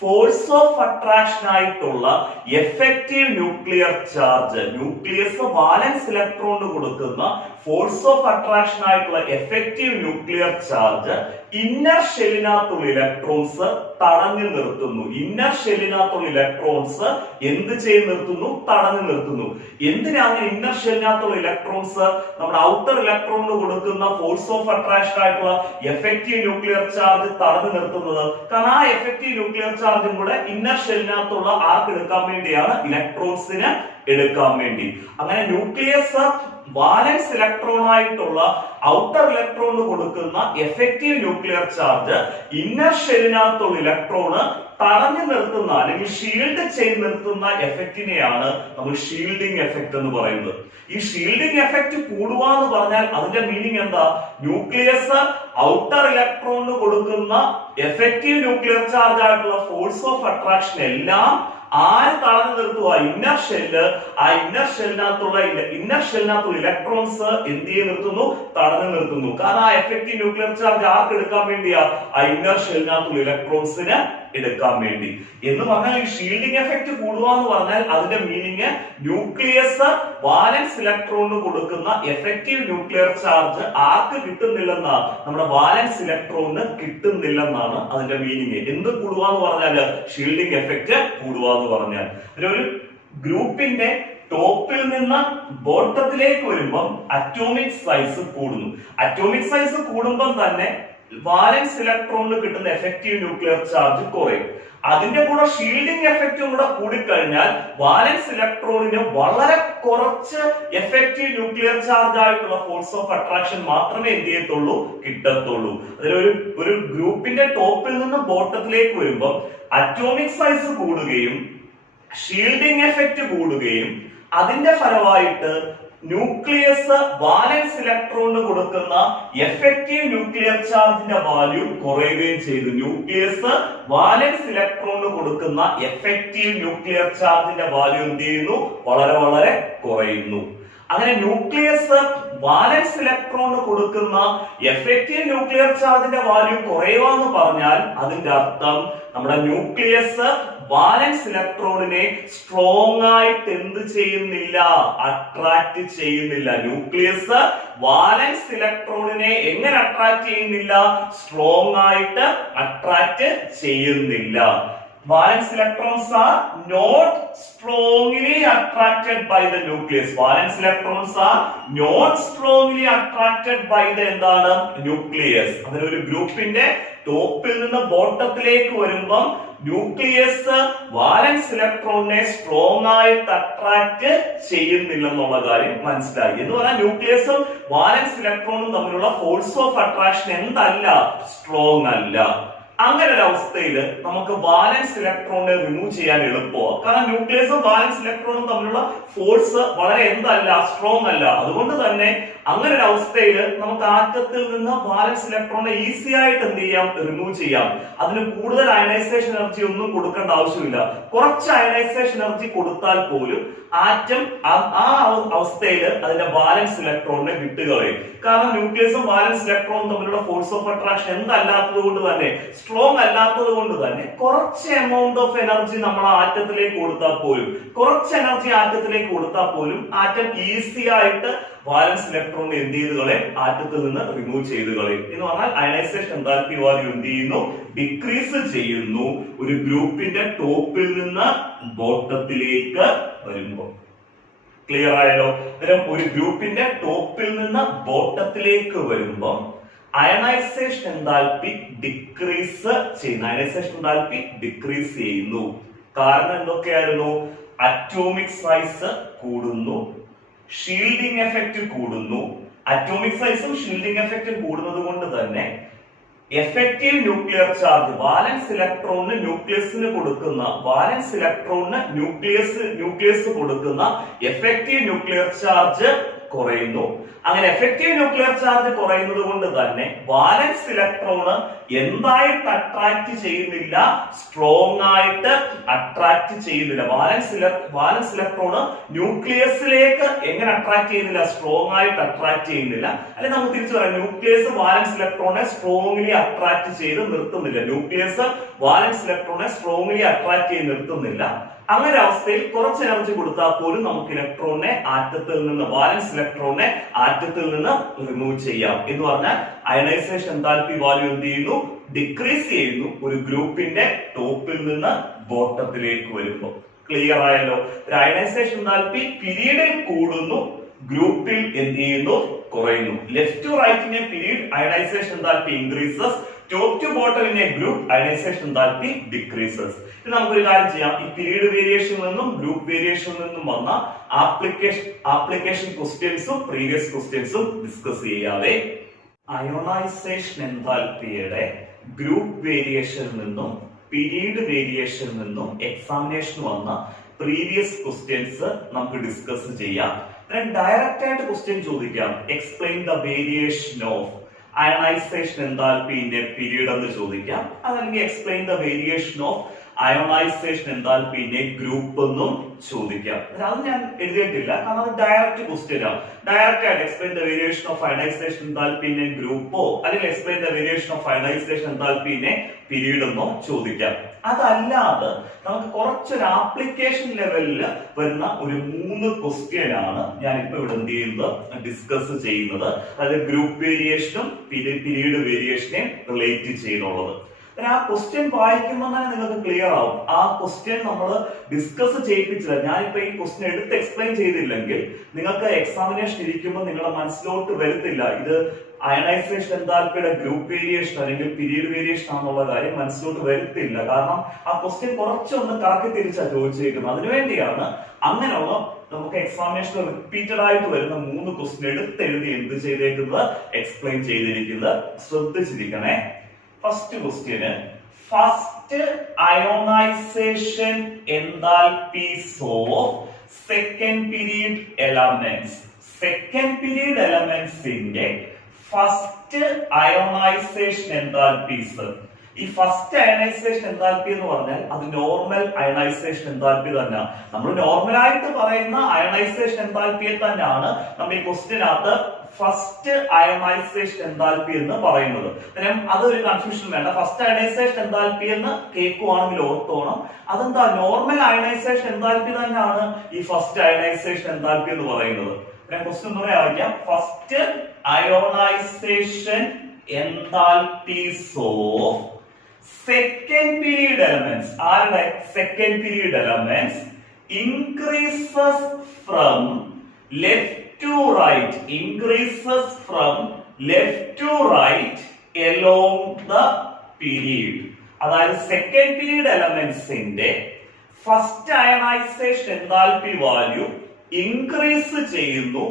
ഫോഴ്സ് ഓഫ് അട്രാക്ഷൻ ആയിട്ടുള്ള effective nuclear charge, nucleus valence ഇലക്ട്രോണിന് കൊടുക്കുന്ന ഫോഴ്സ് ഓഫ് അട്രാക്ഷൻ ആയിട്ടുള്ള എഫക്റ്റീവ് ന്യൂക്ലിയർ ചാർജ് ഇന്നർ ഷെല്ലിനകത്തുള്ള ഇലക്ട്രോൺസ് തടഞ്ഞു നിർത്തുന്നു. ഇന്നർ ഷെല്ലിനകത്തുള്ള ഇലക്ട്രോൺസ് എന്ത് ചെയ്ത് നിർത്തുന്നു, തടഞ്ഞു നിർത്തുന്നു. എന്തിനാണ് ഇന്നർ ഷെല്ലിനകത്തുള്ള ഇലക്ട്രോൺസ് നമ്മുടെ ഔട്ടർ ഇലക്ട്രോണിന് കൊടുക്കുന്ന ഫോഴ്സ് ഓഫ് അട്രാക്ഷൻ ആയിട്ടുള്ള എഫക്റ്റീവ് ന്യൂക്ലിയർ ചാർജ് തടഞ്ഞു നിർത്തുന്നത്? കാരണം ആ എഫക്റ്റീവ് ന്യൂക്ലിയർ ചാർജും കൂടെ ഇന്നർ ഷെല്ലിനകത്തുള്ള ആർക്ക് എടുക്കാൻ വേണ്ടിയാണ്, ഇലക്ട്രോൺസിന് എടുക്കാൻ വേണ്ടി. അങ്ങനെ ന്യൂക്ലിയസ് വാലൻസ് ഇലക്ട്രോൺ ആയിട്ടുള്ള ഔട്ടർ ഇലക്ട്രോണിന് കൊടുക്കുന്ന എഫക്റ്റീവ് ന്യൂക്ലിയർ ചാർജ് ഇന്നർ ഷെല്ലിനകത്തുള്ള ഇലക്ട്രോണ് തടഞ്ഞു നിർത്തുന്ന അല്ലെങ്കിൽ ഷീൽഡ് ചെയ്ത് നിർത്തുന്ന എഫക്റ്റിനെയാണ് നമ്മൾ ഷീൽഡിംഗ് എഫക്റ്റ് എന്ന് പറയുന്നത്. ഈ ഷീൽഡിംഗ് എഫക്റ്റ് കൂടുക എന്ന് പറഞ്ഞാൽ അതിന്റെ മീനിങ് എന്താ? ന്യൂക്ലിയസ് ഔട്ടർ ഇലക്ട്രോണിന് കൊടുക്കുന്ന എഫക്റ്റീവ് ന്യൂക്ലിയർ ചാർജ് ആയിട്ടുള്ള ഫോഴ്സ് ഓഫ് അട്രാക്ഷൻ എല്ലാം ആര് തടഞ്ഞു നിർത്തുക? Inner shell. ആ ഇന്നർ ഷെല്ലിനകത്തുള്ള ഇലക്ട്രോൺസ് എന്ത് ചെയ്ത് നിർത്തുന്നു? തടഞ്ഞു നിർത്തുന്നു. കാരണം ആ എഫക്റ്റീവ് ന്യൂക്ലിയർ ചാർജ് ആർക്ക് എടുക്കാൻ വേണ്ടിയാ? ആ ഇന്നർ ഷെല്ലിനകത്തുള്ള ഇലക്ട്രോൺസിന് എടുക്കാൻ വേണ്ടി. എന്ന് പറഞ്ഞാൽ ഈ ഷീൽഡിംഗ് എഫക്ട് കൂടുക എന്ന് പറഞ്ഞാൽ അതിന്റെ മീനിങ് ന്യൂക്ലിയസ് വാലൻസ് ഇലക്ട്രോണിന് കൊടുക്കുന്ന എഫക്റ്റീവ് ന്യൂക്ലിയർ ചാർജ് ആർക്ക് കിട്ടുന്നില്ലെന്നാ? നമ്മുടെ വാലൻസ് ഇലക്ട്രോണിന് കിട്ടുന്നില്ലെന്നാണ് അതിന്റെ മീനിങ്. എന്ത് കൂടുക എന്ന് പറഞ്ഞാല് ഷീൽഡിംഗ് എഫക്ട് കൂടുക എന്ന് പറഞ്ഞാൽ ഒരു ഗ്രൂപ്പിന്റെ ടോപ്പിൽ നിന്ന് ബോട്ടത്തിലേക്ക് വരുമ്പോൾ അറ്റോമിക് സൈസ് കൂടുന്നു. അറ്റോമിക് സൈസ് കൂടുമ്പോൾ തന്നെ വാലൻസ് ഇലക്ട്രോണിന് കിട്ടുന്ന എഫക്റ്റീവ് ന്യൂക്ലിയർ ചാർജ് കുറയും. അതിന്റെ കൂടെ ഷീൽഡിംഗ് എഫക്റ്റും കൂടെ കൂടിക്കഴിഞ്ഞാൽ വാലൻസ് ഇലക്ട്രോണിന് വളരെ കുറച്ച് എഫക്റ്റീവ് ന്യൂക്ലിയർ ചാർജ് ആയിട്ടുള്ള ഫോഴ്സ് ഓഫ് അട്രാക്ഷൻ മാത്രമേ എന്ത് ചെയ്യത്തുള്ളൂ? കിട്ടത്തുള്ളൂ. ഒരു ഗ്രൂപ്പിന്റെ ടോപ്പിൽ നിന്ന് ബോട്ടത്തിലേക്ക് വരുമ്പോൾ അറ്റോമിക് സൈസ് കൂടുകയും ഷീൽഡിംഗ് എഫക്റ്റ് കൂടുകയും അതിന്റെ ഫലമായിട്ട് ന്യൂക്ലിയസ് വാലൻസ് ഇലക്ട്രോണിന് കൊടുക്കുന്ന എഫക്റ്റീവ് ന്യൂക്ലിയർ ചാർജിന്റെ വാല്യൂ കുറയുകയും ചെയ്തു. ന്യൂക്ലിയസ് വാലൻസ് ഇലക്ട്രോണിന് കൊടുക്കുന്ന എഫക്റ്റീവ് ന്യൂക്ലിയർ ചാർജിന്റെ വാല്യൂ എന്ത് ചെയ്യുന്നു? വളരെ വളരെ കുറയുന്നു. അങ്ങനെ ന്യൂക്ലിയസ് വാലൻസ് ഇലക്ട്രോണിന് കൊടുക്കുന്ന എഫക്റ്റീവ് ന്യൂക്ലിയർ ചാർജിന്റെ വാല്യൂ കുറയുക എന്ന് പറഞ്ഞാൽ അതിന്റെ അർത്ഥം നമ്മുടെ ന്യൂക്ലിയസ് വാലൻസ് ഇലക്ട്രോണിനെ സ്ട്രോങ് ആയിട്ട് എന്ത് ചെയ്യുന്നില്ല? അട്രാക്ട് ചെയ്യുന്നില്ല. ന്യൂക്ലിയസ് വാലൻസ് ഇലക്ട്രോണിനെ എങ്ങനെ അട്രാക്ട് ചെയ്യുന്നില്ല? സ്ട്രോങ് ആയിട്ട് അട്രാക്ട് ചെയ്യുന്നില്ല. Valence electrons are not strongly attracted by the nucleus. Valence electrons are not strongly attracted by the എന്താണ്? nucleus. അതിന് ഒരു ഗ്രൂപ്പിന്റെ ടോപ്പിൽ നിന്ന് ബോട്ടത്തിലേക്ക് വരുമ്പോൾ ന്യൂക്ലിയസ് വാലൻസ് ഇലക്ട്രോണിനെ സ്ട്രോങ് ആയിട്ട് അട്രാക്ട് ചെയ്യുന്നില്ലെന്നുള്ള കാര്യം മനസ്സിലായി. എന്ന് പറഞ്ഞാൽ ന്യൂക്ലിയസും വാലൻസ് ഇലക്ട്രോണും തമ്മിലുള്ള ഫോഴ്സ് ഓഫ് അട്രാക്ഷൻ എന്തല്ല? സ്ട്രോങ് അല്ല. അങ്ങനെ ഒരു അവസ്ഥയിൽ നമുക്ക് വാലൻസ് ഇലക്ട്രോണിനെ റിമൂവ് ചെയ്യാൻ എളുപ്പമാണ്. കാരണം ന്യൂക്ലിയസും വാലൻസ് ഇലക്ട്രോണും തമ്മിലുള്ള ഫോഴ്സ് വളരെ എന്തല്ല? സ്ട്രോങ് അല്ല. അതുകൊണ്ട് തന്നെ അങ്ങനെ ഒരു അവസ്ഥയിൽ നമുക്ക് ആറ്റത്തിൽ നിന്ന് വാലൻസ് ഇലക്ട്രോണിനെ ഈസി ആയിട്ട് എന്ത് ചെയ്യാം? റിമൂവ് ചെയ്യാം. അതിന് കൂടുതൽ അയണൈസേഷൻ എനർജി ഒന്നും കൊടുക്കേണ്ട ആവശ്യമില്ല. കുറച്ച് അയണൈസേഷൻ എനർജി കൊടുത്താൽ പോലും ആറ്റം ആ അവസ്ഥയിൽ അതിന്റെ വാലൻസ് ഇലക്ട്രോണിനെ വിട്ടുകളയും. കാരണം ന്യൂക്ലിയസും വാലൻസ് ഇലക്ട്രോണും തമ്മിലുള്ള ഫോഴ്സ് ഓഫ് അട്രാക്ഷൻ എന്തല്ലാത്തത് കൊണ്ട് തന്നെ, സ്ട്രോങ് അല്ലാത്തത് കൊണ്ട് തന്നെ കുറച്ച് എമൗണ്ട് ഓഫ് എനർജി നമ്മൾ ആറ്റത്തിലേക്ക് കൊടുത്താൽ പോലും, ആറ്റം ഈസി ആയിട്ട് വാലൻസ് ഇലക്ട്രോണിനെ എന്ത് ചെയ്ത് കളയും? ആറ്റത്തിൽ നിന്ന് റിമൂവ് ചെയ്ത് കളയും. എന്ന് പറഞ്ഞാൽ അയണൈസേഷൻ എൻതാൽപ്പി വാല്യൂ എന്ത് ചെയ്യുന്നു? ഡിക്രീസ് ചെയ്യുന്നു. ഒരു ഗ്രൂപ്പിന്റെ ടോപ്പിൽ നിന്ന് ബോട്ടത്തിലേക്ക് വരുമ്പോൾ. ക്ലിയർ ആയല്ലോ? ഒരു ഗ്രൂപ്പിന്റെ ടോപ്പിൽ നിന്ന് ബോട്ടത്തിലേക്ക് വരുമ്പോൾ അയണൈസേഷൻ എൻതാൽപ്പി ഡിക്രീസ് ചെയ്യുന്നു. കാരണം എന്തൊക്കെയായിരുന്നു? അറ്റോമിക് സൈസ് കൂടുന്നു, ഷീൽഡിംഗ് എഫക്റ്റ് കൂടുന്നു. അറ്റോമിക് സൈസും ഷീൽഡിംഗ് എഫക്റ്റും കൂടുന്നത് കൊണ്ട് തന്നെ എഫക്റ്റീവ് ന്യൂക്ലിയർ ചാർജ് വാലൻസ് ഇലക്ട്രോണിന് ന്യൂക്ലിയസ് കൊടുക്കുന്ന എഫക്റ്റീവ് ന്യൂക്ലിയർ ചാർജ് കുറയുന്നു. അങ്ങനെ എഫക്റ്റീവ് ന്യൂക്ലിയർ ചാർജ് കുറയുന്നത് കൊണ്ട് തന്നെ വാലൻസ് ഇലക്ട്രോണ് എന്തായിട്ട് അട്രാക്ട് ചെയ്യുന്നില്ല? സ്ട്രോങ് ആയിട്ട് അട്രാക്ട് ചെയ്യുന്നില്ല. വാലൻസ് ഇലക്ട്രോണ് ന്യൂക്ലിയസിലേക്ക് എങ്ങനെ അട്രാക്ട് ചെയ്യുന്നില്ല? സ്ട്രോങ് ആയിട്ട് അട്രാക്ട് ചെയ്യുന്നില്ല. അല്ലെങ്കിൽ നമുക്ക് തിരിച്ചു പറയാം, ന്യൂക്ലിയസ് വാലൻസ് ഇലക്ട്രോണെ സ്ട്രോങ്ലി അട്രാക്ട് ചെയ്ത് നിർത്തുന്നില്ല. അങ്ങനെ അവസ്ഥയിൽ കുറച്ച് എനർജി കൊടുത്താൽ പോലും നമുക്ക് ഇലക്ട്രോണിനെ വാലൻസ് ഇലക്ട്രോണിനെ ആറ്റത്തിൽ നിന്ന് റിമൂവ് ചെയ്യാം. എന്ന് പറഞ്ഞാൽ അയണൈസേഷൻ എൻതാൽപ്പി വാല്യൂ എന്ത് ചെയ്യുന്നു? ഡിക്രീസ് ചെയ്യുന്നു. ഒരു ഗ്രൂപ്പിന്റെ ടോപ്പിൽ നിന്ന് ബോട്ടത്തിലേക്ക് വരുമ്പോൾ. ക്ലിയർ ആയല്ലോ? ഒരു അയണൈസേഷൻ എൻതാൽപ്പി പീരീഡിൽ കൂടുന്നു, ഗ്രൂപ്പിൽ എന്ത് ചെയ്യുന്നു? കുറയുന്നു. Left to right in a period ionization enthalpy increases, top to bottom in a group ionization enthalpy decreases. ഇത് നമുക്കൊരു കാര്യം ചെയ്യാം. ഈ പീരീഡ് വേരിയേഷനിൽ നിന്നും ഗ്രൂപ്പ് വേരിയേഷനിൽ നിന്നും വന്ന ആപ്ലിക്കേഷൻ ക്വസ്റ്റ്യൻസും പ്രീവിയസ് ക്വസ്റ്റ്യൻസും ഡിസ്കസ് ചെയ്യാതെ അയോണൈസേഷൻ എൻതാൽപ്പിയുടെ ഗ്രൂപ്പ് വേരിയേഷനിൽ നിന്നും പീരീഡ് വേരിയേഷനിൽ നിന്നും എക്സാമിനേഷൻ വന്ന പ്രീവിയസ് ക്വസ്റ്റ്യൻസ് നമുക്ക് ഡിസ്കസ് ചെയ്യാം. ഡയറക്റ്റ് ആയിട്ട് ക്വസ്റ്റ്യൻ ചോദിക്കാം. Explain the variation of ionisation എന്താൽപിന്റെ പീരീഡ് എന്ന് ചോദിക്കാം. അതല്ലെങ്കിൽ explain the variation of ionisation എന്താൽപിന്റെ ഗ്രൂപ്പ് എന്നും ചോദിക്കാം. അത് ഞാൻ എഴുതിയിട്ടില്ല, കാരണം അത് ഡയറക്റ്റ് ക്വസ്റ്റ്യൻ ആണ്. ഡയറക്റ്റ് ആയിട്ട് explain the variation of ionisation എന്താൽപിന്റെ ഗ്രൂപ്പോ അല്ലെങ്കിൽ explain the variation of ionisation എന്താൽപിന്റെ പീരീഡ് എന്നോ ചോദിക്കാം. അതല്ലാതെ നമുക്ക് കുറച്ചൊരു ആപ്ലിക്കേഷൻ ലെവലിൽ വരുന്ന ഒരു 3 ക്വസ്റ്റ്യൻ ആണ് ഞാനിപ്പോ ഇവിടെ എന്ത് ചെയ്യുന്നത് ഡിസ്കസ് ചെയ്യുന്നത്. അതായത് ഗ്രൂപ്പ് വേരിയേഷനും പീരീഡ് വേരിയേഷനെയും റിലേറ്റ് ചെയ്യുന്നുള്ളത്. ആ ക്വസ്റ്റ്യൻ വായിക്കുമ്പോൾ തന്നെ നിങ്ങൾക്ക് ക്ലിയർ ആവും. ആ ക്വസ്റ്റ്യൻ നമ്മൾ ഡിസ്കസ് ചെയ്യിപ്പിച്ചില്ല, ഞാനിപ്പോ ഈ ക്വസ്റ്റ്യൻ എടുത്ത് എക്സ്പ്ലെയിൻ ചെയ്തില്ലെങ്കിൽ നിങ്ങൾക്ക് എക്സാമിനേഷൻ ഇരിക്കുമ്പോൾ നിങ്ങളുടെ മനസ്സിലോട്ട് വരത്തില്ല ഇത് അയണൈസേഷൻ എന്താൽപിയുടെ ഗ്രൂപ്പ് വേരിയേഷൻ അല്ലെങ്കിൽ പീരീഡ് വേരിയേഷൻ ആണെന്നുള്ള കാര്യം മനസ്സിലോട്ട് വരത്തില്ല. കാരണം ആ ക്വസ്റ്റ്യൻ കുറച്ചൊന്ന് കറക്കി തിരിച്ചാ ചോദിച്ചിരിക്കുന്നത്. അതിനുവേണ്ടിയാണ് അങ്ങനെയുള്ള നമുക്ക് എക്സാമിനേഷൻ റിപ്പീറ്റഡ് ആയിട്ട് വരുന്ന 3 ക്വസ്റ്റ്യൻ എടുത്തെഴുതി എന്ത് ചെയ്തേക്കുന്നത് എക്സ്പ്ലെയിൻ ചെയ്തിരിക്കുന്നത്. ശ്രദ്ധിച്ചിരിക്കണേ. ഫസ്റ്റ് ക്വസ്റ്റ്യന്, first ionisation enthalpies of second period elements. Second period എലമെന്റ്സിന്റെ ഫസ്റ്റ് അയോണൈസേഷൻ എന്താൽപീസ്. ഈ ഫസ്റ്റ് അയണൈസേഷൻ എന്താൽപി എന്ന് പറഞ്ഞാൽ അത് നോർമൽ അയണൈസേഷൻ എന്താൽപി തന്നെയാണ്. നമ്മൾ നോർമൽ ആയിട്ട് പറയുന്ന അയണൈസേഷൻ എന്താൽപിയെ തന്നെയാണ് നമ്മൾ ഈ ക്വസ്റ്റ്യനകത്ത് ഫസ്റ്റ് അയണൈസേഷൻ എന്താൽപി എന്ന് പറയുന്നത്. അതൊരു കൺഫ്യൂഷൻ വേണ്ട. ഫസ്റ്റ് അയണൈസേഷൻ എന്താൽപി എന്ന് കേൾക്കുവാണെങ്കിൽ ഓർത്തോണം, അതെന്താ നോർമൽ അയണൈസേഷൻ എന്താൽപി തന്നെയാണ് ഈ ഫസ്റ്റ് അയണൈസേഷൻ എന്താൽപി എന്ന് പറയുന്നത്. ക്വസ്റ്റ്യൻ ഒന്നുകൂടെ ആയിരിക്കാം. First ionisation enthalpies of second period elements. ആരുടെ second period elements increases from left to right, increases from left to right along the period. അതായത് സെക്കൻഡ് പീരീഡ് എലമെന്റ്സിന്റെ first ionisation enthalpy value increase ചെയ്യുന്നു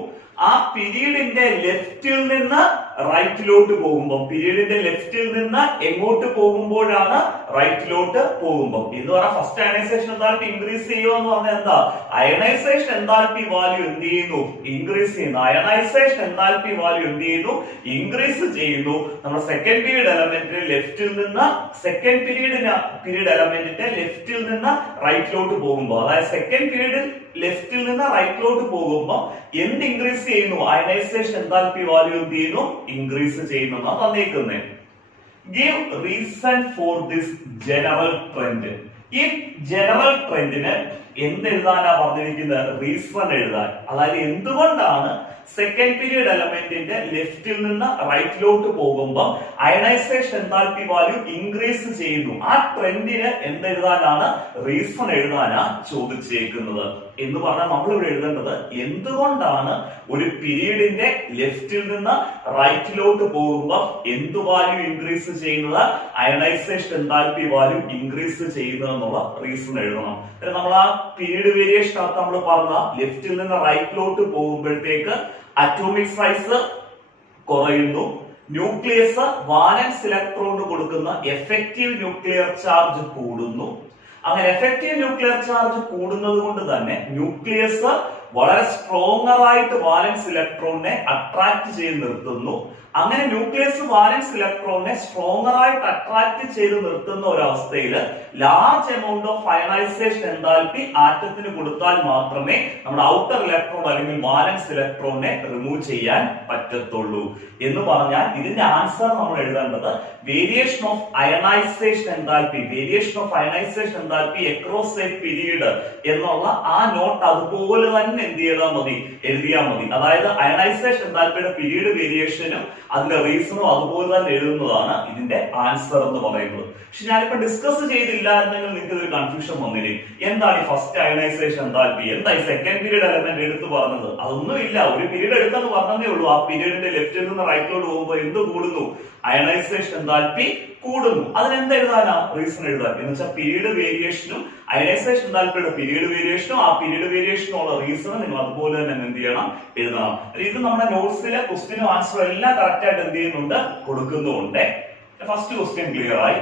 ആ പീരീഡിന്റെ ലെഫ്റ്റിൽ നിന്ന് റൈറ്റിലോട്ട് പോകുമ്പോൾ. പീരീഡിന്റെ ലെഫ്റ്റിൽ നിന്ന് എങ്ങോട്ട് പോകുമ്പോഴാണ് റൈറ്റിലോട്ട് പോകുമ്പോൾ എന്ന് പറഞ്ഞാൽ ഫസ്റ്റ് അയണൈസേഷൻ എന്താൽപി ഇൻക്രീസ് ചെയ്യുക എന്ന് പറഞ്ഞാൽ എന്താ അയണൈസേഷൻ എന്താൽപി വാല്യൂ എന്ത് ചെയ്യുന്നു ഇൻക്രീസ് ചെയ്യുന്നു. അയണൈസേഷൻ എന്താൽപി വാല്യൂ എന്ത് ചെയ്യുന്നു ഇൻക്രീസ് ചെയ്യുന്നു നമ്മുടെ സെക്കൻഡ് പീരീഡ് എലമെന്റിന്റെ ലെഫ്റ്റിൽ നിന്ന് സെക്കൻഡ് പീരീഡ് എലമെന്റിന്റെ ലെഫ്റ്റിൽ നിന്ന് റൈറ്റിലോട്ട് പോകുമ്പോൾ. അതായത് സെക്കൻഡ് പീരീഡ് ലെഫ്റ്റിൽ നിന്ന് റൈറ്റിലോട്ട് പോകുമ്പോൾ എന്ത് ഇൻക്രീസ് ചെയ്യുന്നു അയണൈസേഷൻ എന്താൽപി വാല്യൂ എന്ത് ചെയ്യുന്നു ഇൻക്രീസ് ചെയ്യുന്നു തന്നേക്കുന്നത്. Give reason for this general trend. ഈ ജനറൽ ട്രെൻഡിന് എന്തെഴുതാനാ പറഞ്ഞിരിക്കുന്നത് റീസൺ എഴുതാൻ. അതായത് എന്തുകൊണ്ടാണ് സെക്കൻഡ് പീരീഡ് എലമെന്റിന്റെ ലെഫ്റ്റിൽ നിന്ന് റൈറ്റിലോട്ട് പോകുമ്പോൾ അയണൈസേഷൻ എന്താൽപി വാല്യൂ ഇൻക്രീസ് ചെയ്യുന്നു. ആ ട്രെൻഡിന് എന്തെഴുതാനാണ് റീസൺ എഴുതാനാ ചോദിച്ചേക്കുന്നത് എന്ന് പറഞ്ഞാൽ നമ്മൾ ഇവിടെ എഴുതേണ്ടത് എന്തുകൊണ്ടാണ് ഒരു പീരീഡിന്റെ ലെഫ്റ്റിൽ നിന്ന് റൈറ്റിലോട്ട് പോകുമ്പോൾ എന്ത് വാല്യൂ ഇൻക്രീസ് ചെയ്യുന്നത് അയണൈസേഷൻ എന്താൽപി വാല്യൂ ഇൻക്രീസ് ചെയ്യുന്നത് എന്നുള്ള റീസൺ എഴുതണം. നമ്മൾ ആ പീരീഡ് വേരിയേഷൻ അകത്ത് നമ്മൾ പറഞ്ഞ ലെഫ്റ്റിൽ നിന്ന് റൈറ്റിലോട്ട് പോകുമ്പോഴത്തേക്ക് അറ്റോമിക് സൈസ് കുറയുന്നു, ന്യൂക്ലിയസ് വാലൻസ് ഇലക്ട്രോണിന് കൊടുക്കുന്ന എഫക്റ്റീവ് ന്യൂക്ലിയർ ചാർജ് കൂടുന്നു. അങ്ങനെ എഫക്റ്റീവ് ന്യൂക്ലിയർ ചാർജ് കൂടുന്നത് കൊണ്ട് തന്നെ ന്യൂക്ലിയസ് വളരെ സ്ട്രോങ്ങർ ആയിട്ട് വാലൻസ് ഇലക്ട്രോണിനെ അട്രാക്ട് ചെയ്ത് നിർത്തുന്നു. അങ്ങനെ ന്യൂക്ലിയസ് വാലൻസ് ഇലക്ട്രോണിനെ സ്ട്രോങ്ങർ ആയിട്ട് അട്രാക്ട് ചെയ്ത് നിർത്തുന്ന ഒരവസ്ഥയിൽ large amount of ionisation enthalpy ആറ്റത്തിന് കൊടുത്താൽ മാത്രമേ നമ്മുടെ ഔട്ടർ ഇലക്ട്രോൺ അല്ലെങ്കിൽ വാലൻസ് ഇലക്ട്രോണിനെ റിമൂവ് ചെയ്യാൻ പറ്റത്തുള്ളൂ എന്ന് പറഞ്ഞാൽ ഇതിന്റെ ആൻസർ നമ്മൾ എഴുതേണ്ടത് variation of ionisation enthalpy, variation of ionisation enthalpy across a period എന്നുള്ള ആ നോട്ട് അതുപോലെ തന്നെ എന്ത് ചെയ്താൽ മതി എഴുതിയാൽ മതി. അതായത് അയണൈസേഷൻ എന്താൽപിയുടെ പീരീഡ് വേരിയേഷനും അതിന്റെ റീസണും അതുപോലെ തന്നെ എഴുതുന്നതാണ് ഇതിന്റെ ആൻസർ എന്ന് പറയുന്നത്. പക്ഷെ ഞാനിപ്പോ ഡിസ്കസ് ചെയ്തില്ലായിരുന്നെങ്കിൽ നിങ്ങൾക്ക് ഇതൊരു കൺഫ്യൂഷൻ വന്നില്ലേ, എന്താണ് ഈ ഫസ്റ്റ് അയണൈസേഷൻ എന്താൽപി, എന്താ ഈ സെക്കൻഡ് പീരീഡ് എലമെന്റ് എടുത്ത് പറഞ്ഞത്? അതൊന്നുമില്ല, ഒരു പീരീഡ് എടുത്തെന്ന് പറഞ്ഞതേ ഉള്ളൂ. ആ പീരീഡിന്റെ ലെഫ്റ്റിൽ നിന്ന് റൈറ്റിലോട്ട് പോകുമ്പോൾ എന്ത് കൂടുന്നു അയണൈസേഷൻ എന്താൽപി കൂടുന്നു. അതിനെന്ത് എഴുതാനാ റീസൺ എഴുതാൻ എന്ന് വെച്ചാൽ പീരീഡ് വേരിയേഷനും അയണൈസേഷൻ എന്താൽപിയുടെ പീരീഡ് വേരിയേഷനും ആ പീരീഡ് വേരിയേഷനുള്ള റീസൺ നിങ്ങൾ അതുപോലെ തന്നെ എന്ത് ചെയ്യണം എഴുതണം. ഇത് നമ്മുടെ നോട്ട്സിലെ ക്വസ്റ്റ്യനും ആൻസറും എല്ലാം കറക്റ്റ് ആയിട്ട് എന്ത് ചെയ്യുന്നുണ്ട് കൊടുക്കുന്നുണ്ട്. ഫസ്റ്റ് ക്വസ്റ്റ്യൻ ക്ലിയർ ആയി.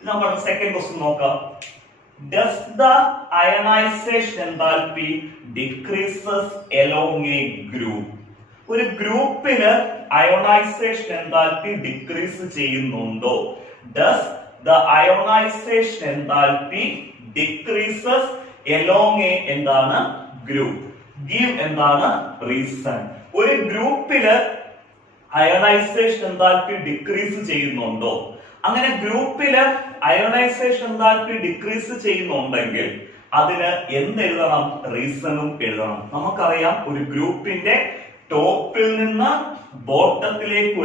നമുക്ക് സെക്കൻഡ് ക്വസ്റ്റ്യൻ നോക്കാം. Does the ionization enthalpy decreases along a group? ഒരു ഗ്രൂപ്പിന് അയോണൈസേഷൻ എൻതാൽപ്പി ഡിക്രീസ് ചെയ്യുന്നുണ്ടോ? Does the ionization enthalpy decreases along a എന്താണ് ഗ്രൂപ്പ്? Give എന്താണ് റീസൺ. ഒരു ഗ്രൂപ്പില് അയോണൈസേഷൻ എൻതാൽപ്പി ഡിക്രീസ് ചെയ്യുന്നുണ്ടോ? അങ്ങനെ ഗ്രൂപ്പില് അയോണൈസേഷൻ എൻതാൽപ്പി ഡിക്രീസ് ചെയ്യുന്നുണ്ടെങ്കിൽ അതിന് എന്തെഴുതണം? റീസണും എഴുതണം. നമുക്കറിയാം ഒരു ഗ്രൂപ്പിന്റെ ടോപ്പിൽ നിന്ന് ബോട്ടത്തിലേക്ക്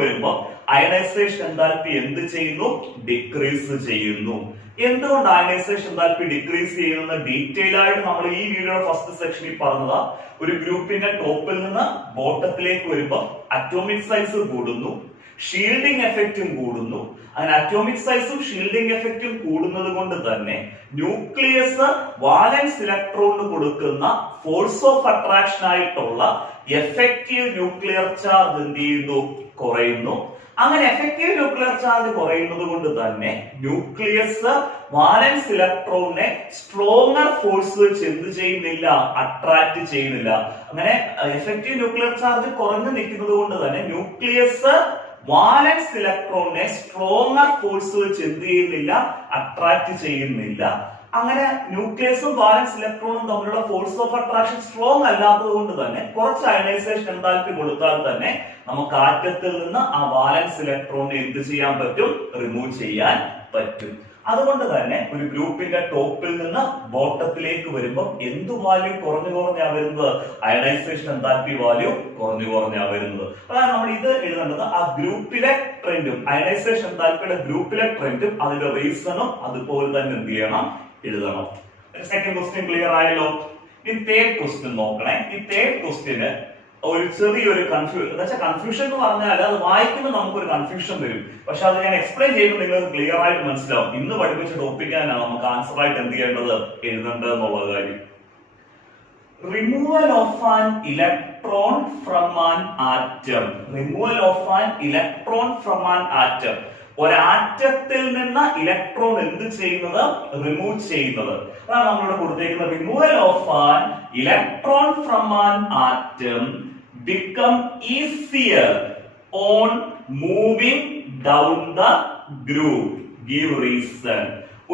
വരുമ്പോൾ അയണൈസേഷൻ എൻതാൽപ്പി എന്ത് ചെയ്യുന്നു? ഡിക്രീസ് ചെയ്യുന്നു. എന്തുകൊണ്ട് അയണൈസേഷൻ എൻതാൽപ്പി ഡിക്രീസ് ചെയ്യുന്ന ഡീറ്റെയിൽ ആയിട്ട് നമ്മൾ ഈ വീഡിയോയുടെ ഫസ്റ്റ് സെക്ഷനിൽ പറഞ്ഞതാ. ഒരു ഗ്രൂപ്പിന്റെ ടോപ്പിൽ നിന്ന് ബോട്ടത്തിലേക്ക് വരുമ്പോൾ അറ്റോമിക് സൈസ് കൂടുന്നു, ഷീൽഡിംഗ് എഫക്റ്റും കൂടുന്നു. അങ്ങനെ അറ്റോമിക് സൈസും ഷീൽഡിംഗ് എഫക്റ്റും കൂടുന്നത് കൊണ്ട് തന്നെ ന്യൂക്ലിയസ് വാലൻസ് ഇലക്ട്രോണിന് കൊടുക്കുന്ന ഫോഴ്സ് ഓഫ് അട്രാക്ഷൻ ആയിട്ടുള്ള എഫക്റ്റീവ് ന്യൂക്ലിയർ ചാർജ് എന്ത് ചെയ്യുന്നു? കുറയുന്നു. അങ്ങനെ എഫക്റ്റീവ് ന്യൂക്ലിയർ ചാർജ് കുറയുന്നത് കൊണ്ട് തന്നെ ന്യൂക്ലിയസ് വാലൻസ് ഇലക്ട്രോണിനെ സ്ട്രോങ്ങർ ഫോഴ്സ് വെച്ച് എന്ത് ചെയ്യുന്നില്ല? അട്രാക്ട് ചെയ്യുന്നില്ല. അങ്ങനെ എഫക്റ്റീവ് ന്യൂക്ലിയർ ചാർജ് കുറഞ്ഞു നിൽക്കുന്നത് കൊണ്ട് തന്നെ ന്യൂക്ലിയസ് വാലൻസ് ഇലക്ട്രോണിനെ സ്ട്രോങ്ങർ ഫോഴ്സ് വെച്ച് എന്ത് ചെയ്യുന്നില്ല? അട്രാക്ട് ചെയ്യുന്നില്ല. അങ്ങനെ ന്യൂക്ലിയസും വാലൻസ് ഇലക്ട്രോണും തമ്മിലുള്ള ഫോഴ്സ് ഓഫ് അട്രാക്ഷൻ സ്ട്രോങ് അല്ലാത്തത് കൊണ്ട് തന്നെ കുറച്ച് അയണൈസേഷൻ എൻതാൽപ്പി കൊടുത്താൽ തന്നെ നമുക്ക് ആറ്റത്തിൽ നിന്ന് ആ വാലൻസ് ഇലക്ട്രോണിനെ എന്ത് ചെയ്യാൻ പറ്റും? റിമൂവ് ചെയ്യാൻ പറ്റും. അതുകൊണ്ട് തന്നെ ഒരു ഗ്രൂപ്പിന്റെ ടോപ്പിൽ നിന്ന് ബോട്ടത്തിലേക്ക് വരുമ്പോൾ എന്ത് വാല്യൂ കുറഞ്ഞാ വരുന്നത്? അയണൈസേഷൻ എൻതാൽപ്പി വാല്യൂ കുറഞ്ഞാ വരുന്നത്. അതാണ് നമ്മൾ ഇത് എഴുതേണ്ടത്. ആ ഗ്രൂപ്പിലെ ട്രെൻഡും അയണൈസേഷൻ എൻതാൽപ്പിയുടെ ഗ്രൂപ്പിലെ ട്രെൻഡും അതിന്റെ റീസണും അതുപോലെ തന്നെ എന്ത് ചെയ്യണം? എഴുതണം. സെക്കൻഡ് ക്വസ്റ്റ്യൻ ക്ലിയർ ആയല്ലോ. ഇനി തേർഡ് ക്വസ്റ്റ്യൻ നോക്കണേ. ഈ തേർഡ് ക്വസ്റ്റ്യന് ഒരു ചെറിയൊരു കൺഫ്യൂഷൻ എന്ന് പറഞ്ഞാൽ അത് വായിക്കുമ്പോൾ നമുക്കൊരു കൺഫ്യൂഷൻ വരും. പക്ഷെ അത് ഞാൻ എക്സ്പ്ലെയിൻ ചെയ്യുമ്പോൾ നിങ്ങൾക്ക് ക്ലിയർ ആയിട്ട് മനസ്സിലാവും. ഇന്ന് പഠിപ്പിച്ച ടോപ്പിക്കാണ് നമുക്ക് ആൻസർ ആയിട്ട് എന്ത് ചെയ്യേണ്ടത്? എഴുതേണ്ടത് എന്നുള്ള കാര്യം. Removal of an electron from an atom. Removal of an electron from an atom. ഒരാറ്റത്തിൽ നിന്ന് ഇലക്ട്രോൺ എന്ത് ചെയ്യുന്നത്? റിമൂവ് ചെയ്യുന്നത്. അതാണ് നമ്മളിവിടെ കൊടുത്തേക്കുന്നത്. Removal of an electron from an atom become easier on moving down the group. Give reason.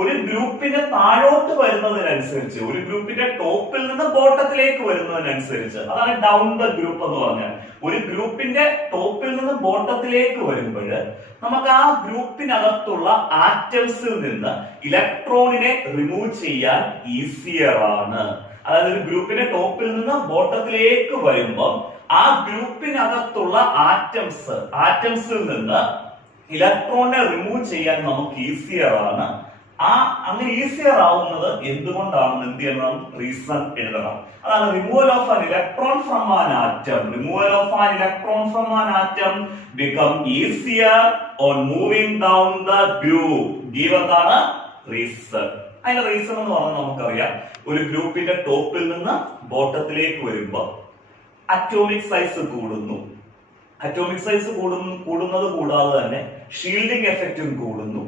ഒരു ഗ്രൂപ്പിന്റെ താഴോട്ട് വരുന്നതിനനുസരിച്ച്, ഒരു ഗ്രൂപ്പിന്റെ ടോപ്പിൽ നിന്ന് ബോട്ടത്തിലേക്ക് വരുന്നതിനനുസരിച്ച്, അതാണ് ഡൗൺ ദ ഗ്രൂപ്പ് എന്ന് പറഞ്ഞാൽ. ഒരു ഗ്രൂപ്പിന്റെ ടോപ്പിൽ നിന്ന് ബോട്ടത്തിലേക്ക് വരുമ്പോൾ നമുക്ക് ആ ഗ്രൂപ്പിനകത്തുള്ള ആറ്റംസിൽ നിന്ന് ഇലക്ട്രോണിനെ റിമൂവ് ചെയ്യാൻ ഈസിയർ ആണ്. അതായത് ഒരു ഗ്രൂപ്പിന്റെ ടോപ്പിൽ നിന്ന് ബോട്ടത്തിലേക്ക് വരുമ്പോൾ ആ ഗ്രൂപ്പിനകത്തുള്ള ആറ്റംസിൽ നിന്ന് ഇലക്ട്രോണിനെ റിമൂവ് ചെയ്യാൻ നമുക്ക് ഈസിയർ ആണ്. അങ്ങനെ ഈസിയർ ആവുന്നത് എന്തുകൊണ്ടാണെന്ന് എന്ത് ചെയ്യണം? റീസൺ എഴുതണം. അതാണ് removal of an electron from an atom. Removal of an electron from an atom become easier on moving down the group. Give എന്താണ്? റീസൺ. അതിന്റെ റീസൺ എന്ന് പറഞ്ഞാൽ നമുക്കറിയാം, ഒരു ഗ്രൂപ്പിന്റെ ടോപ്പിൽ നിന്ന് ബോട്ടത്തിലേക്ക് വരുമ്പോൾ അറ്റോമിക് സൈസ് കൂടുന്നു. അറ്റോമിക് സൈസ് കൂടുന്നത് കൂടാതെ തന്നെ ഷീൽഡിംഗ് എഫക്റ്റും കൂടുന്നു.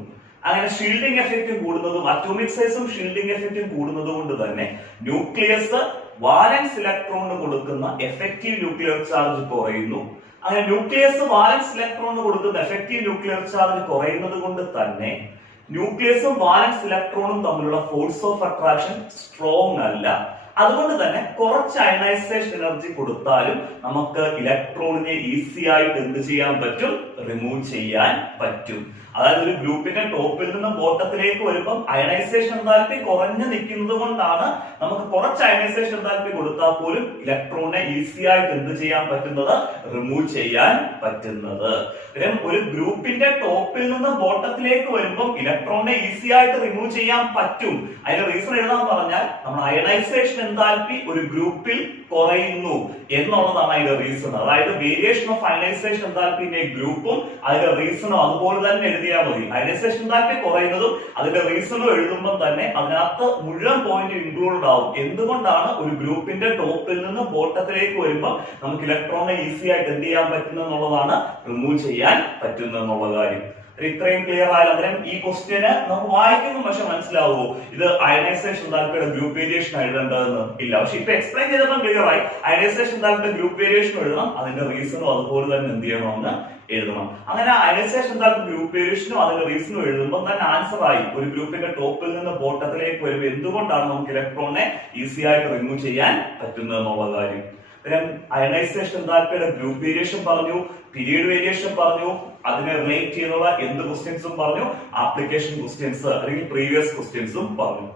അങ്ങനെ ഷീൽഡിംഗ് എഫക്റ്റും കൂടുന്നതും അറ്റോമിക് സൈസും ഷീൽഡിംഗ് എഫക്റ്റും കൂടുന്നത് കൊണ്ട് തന്നെ ന്യൂക്ലിയസ് വാലൻസ് ഇലക്ട്രോണിന് കൊടുക്കുന്ന എഫക്റ്റീവ് ന്യൂക്ലിയർ ചാർജ് കുറയുന്നു. അങ്ങനെ ന്യൂക്ലിയസ് വാലൻസ് ഇലക്ട്രോണിന് കൊടുക്കുന്ന എഫക്റ്റീവ് ന്യൂക്ലിയർ ചാർജ് കുറയുന്നത് കൊണ്ട് തന്നെ ന്യൂക്ലിയസും വാലൻസ് ഇലക്ട്രോണും തമ്മിലുള്ള ഫോഴ്സ് ഓഫ് അട്രാക്ഷൻ സ്ട്രോങ് അല്ല. അതുകൊണ്ട് തന്നെ കുറച്ച് അയണൈസേഷൻ എനർജി കൊടുത്താലും നമുക്ക് ഇലക്ട്രോണിനെ ഈസി ആയിട്ട് എന്ത് ചെയ്യാൻ പറ്റും? റിമൂവ് ചെയ്യാൻ പറ്റും. അതായത് ഒരു ഗ്രൂപ്പിന്റെ ടോപ്പിൽ നിന്ന് ബോട്ടത്തിലേക്ക് വരുമ്പോൾ അയണൈസേഷൻ എൻതാൽപ്പി കുറഞ്ഞു നിൽക്കുന്നത് കൊണ്ടാണ് നമുക്ക് കുറച്ച് അയണൈസേഷൻ എൻതാൽപ്പി കൊടുത്താൽ പോലും ഇലക്ട്രോണിനെ ഈസി ആയിട്ട് എന്ത് ചെയ്യാൻ പറ്റുന്നത്? റിമൂവ് ചെയ്യാൻ പറ്റുന്നത്. ഒരു ഗ്രൂപ്പിന്റെ ടോപ്പിൽ നിന്ന് ബോട്ടത്തിലേക്ക് വരുമ്പോൾ ഇലക്ട്രോണിനെ ഈസി ആയിട്ട് റിമൂവ് ചെയ്യാൻ പറ്റും. അതിന്റെ റീസൺ എഴുതാൻ പറഞ്ഞാൽ നമ്മൾ അയണൈസേഷൻ എൻതാൽപ്പി ഒരു ഗ്രൂപ്പിൽ കുറയുന്നു എന്നുള്ളതാണ് അതിന്റെ റീസൺ. അതായത് വേരിയേഷൻ ഓഫ് അയണൈസേഷൻ എൻതാൽപ്പിന്റെ ഗ്രൂപ്പും അതിന്റെ റീസണും അതുപോലെ തന്നെ എഴുതിയാൽ മതി. അയണൈസേഷൻ എൻതാൽപ്പി കുറയുന്നതും അതിന്റെ റീസണും എഴുതുമ്പോൾ തന്നെ അതിനകത്ത് മുഴുവൻ പോയിന്റ് ഇൻക്ലൂഡഡ് ആവും. എന്തുകൊണ്ടാണ് ഒരു ഗ്രൂപ്പിന്റെ ടോപ്പിൽ നിന്ന് ബോട്ടത്തിലേക്ക് വരുമ്പോൾ നമുക്ക് ഇലക്ട്രോണിനെ ഈസി ആയിട്ട് എന്ത് ചെയ്യാൻ പറ്റുന്ന എന്നുള്ളതാണ്, റിമൂവ് ചെയ്യാൻ പറ്റുന്ന എന്നുള്ള കാര്യം. ഇത്രയും ക്ലിയർ ആയാലും അന്നേരം ഈ ക്വസ്റ്റ്യന് നമുക്ക് വായിക്കുന്നു പക്ഷെ മനസ്സിലാവുമോ ഇത് അയണൈസേഷൻ എന്താൽപ്പിയുടെ ഗ്രൂപ്പ് വേരിയേഷൻ എഴുതേണ്ടതെന്ന് ഇല്ല. പക്ഷെ ഇപ്പൊ എക്സ്പ്ലെയിൻ ചെയ്തപ്പോൾ ക്ലിയർ ആയി. അയണൈസേഷൻ എന്താൽപ്പിയുടെ ഗ്രൂപ്പ് വേരിയേഷൻ എഴുതണം, അതിന്റെ റീസണും അതുപോലെ തന്നെ എന്ത് ചെയ്യണമെന്ന് എഴുതണം. അങ്ങനെ അയണൈസേഷൻ എന്താൽപ്പി ഗ്രൂപ്പ് വേരിയേഷനും അതിന്റെ റീസണും എഴുതുമ്പോൾ തന്നെ ആൻസർ ആയി. ഒരു ഗ്രൂപ്പിന്റെ ടോപ്പിൽ നിന്ന് ബോട്ടത്തിലേക്ക് വരുമ്പോൾ എന്തുകൊണ്ടാണ് നമുക്ക് ഇലക്ട്രോണിനെ ഈസി ആയിട്ട് റിമൂവ് ചെയ്യാൻ പറ്റുന്നത് എന്നുള്ള കാര്യം. അയണൈസേഷൻ എന്താൽപ്പിയുടെ ഗ്രൂപ്പ് വേരിയേഷൻ പറഞ്ഞു, പീരീഡ് വേരിയേഷൻ പറഞ്ഞു, അതിനെ റിലേറ്റ് ചെയ്യുന്ന എന്ത് ക്വസ്റ്റ്യൻസും പറഞ്ഞു, ആപ്ലിക്കേഷൻ ക്വസ്റ്റ്യൻസ് അല്ലെങ്കിൽ പ്രീവിയസ് ക്വസ്റ്റ്യൻസും പറഞ്ഞു.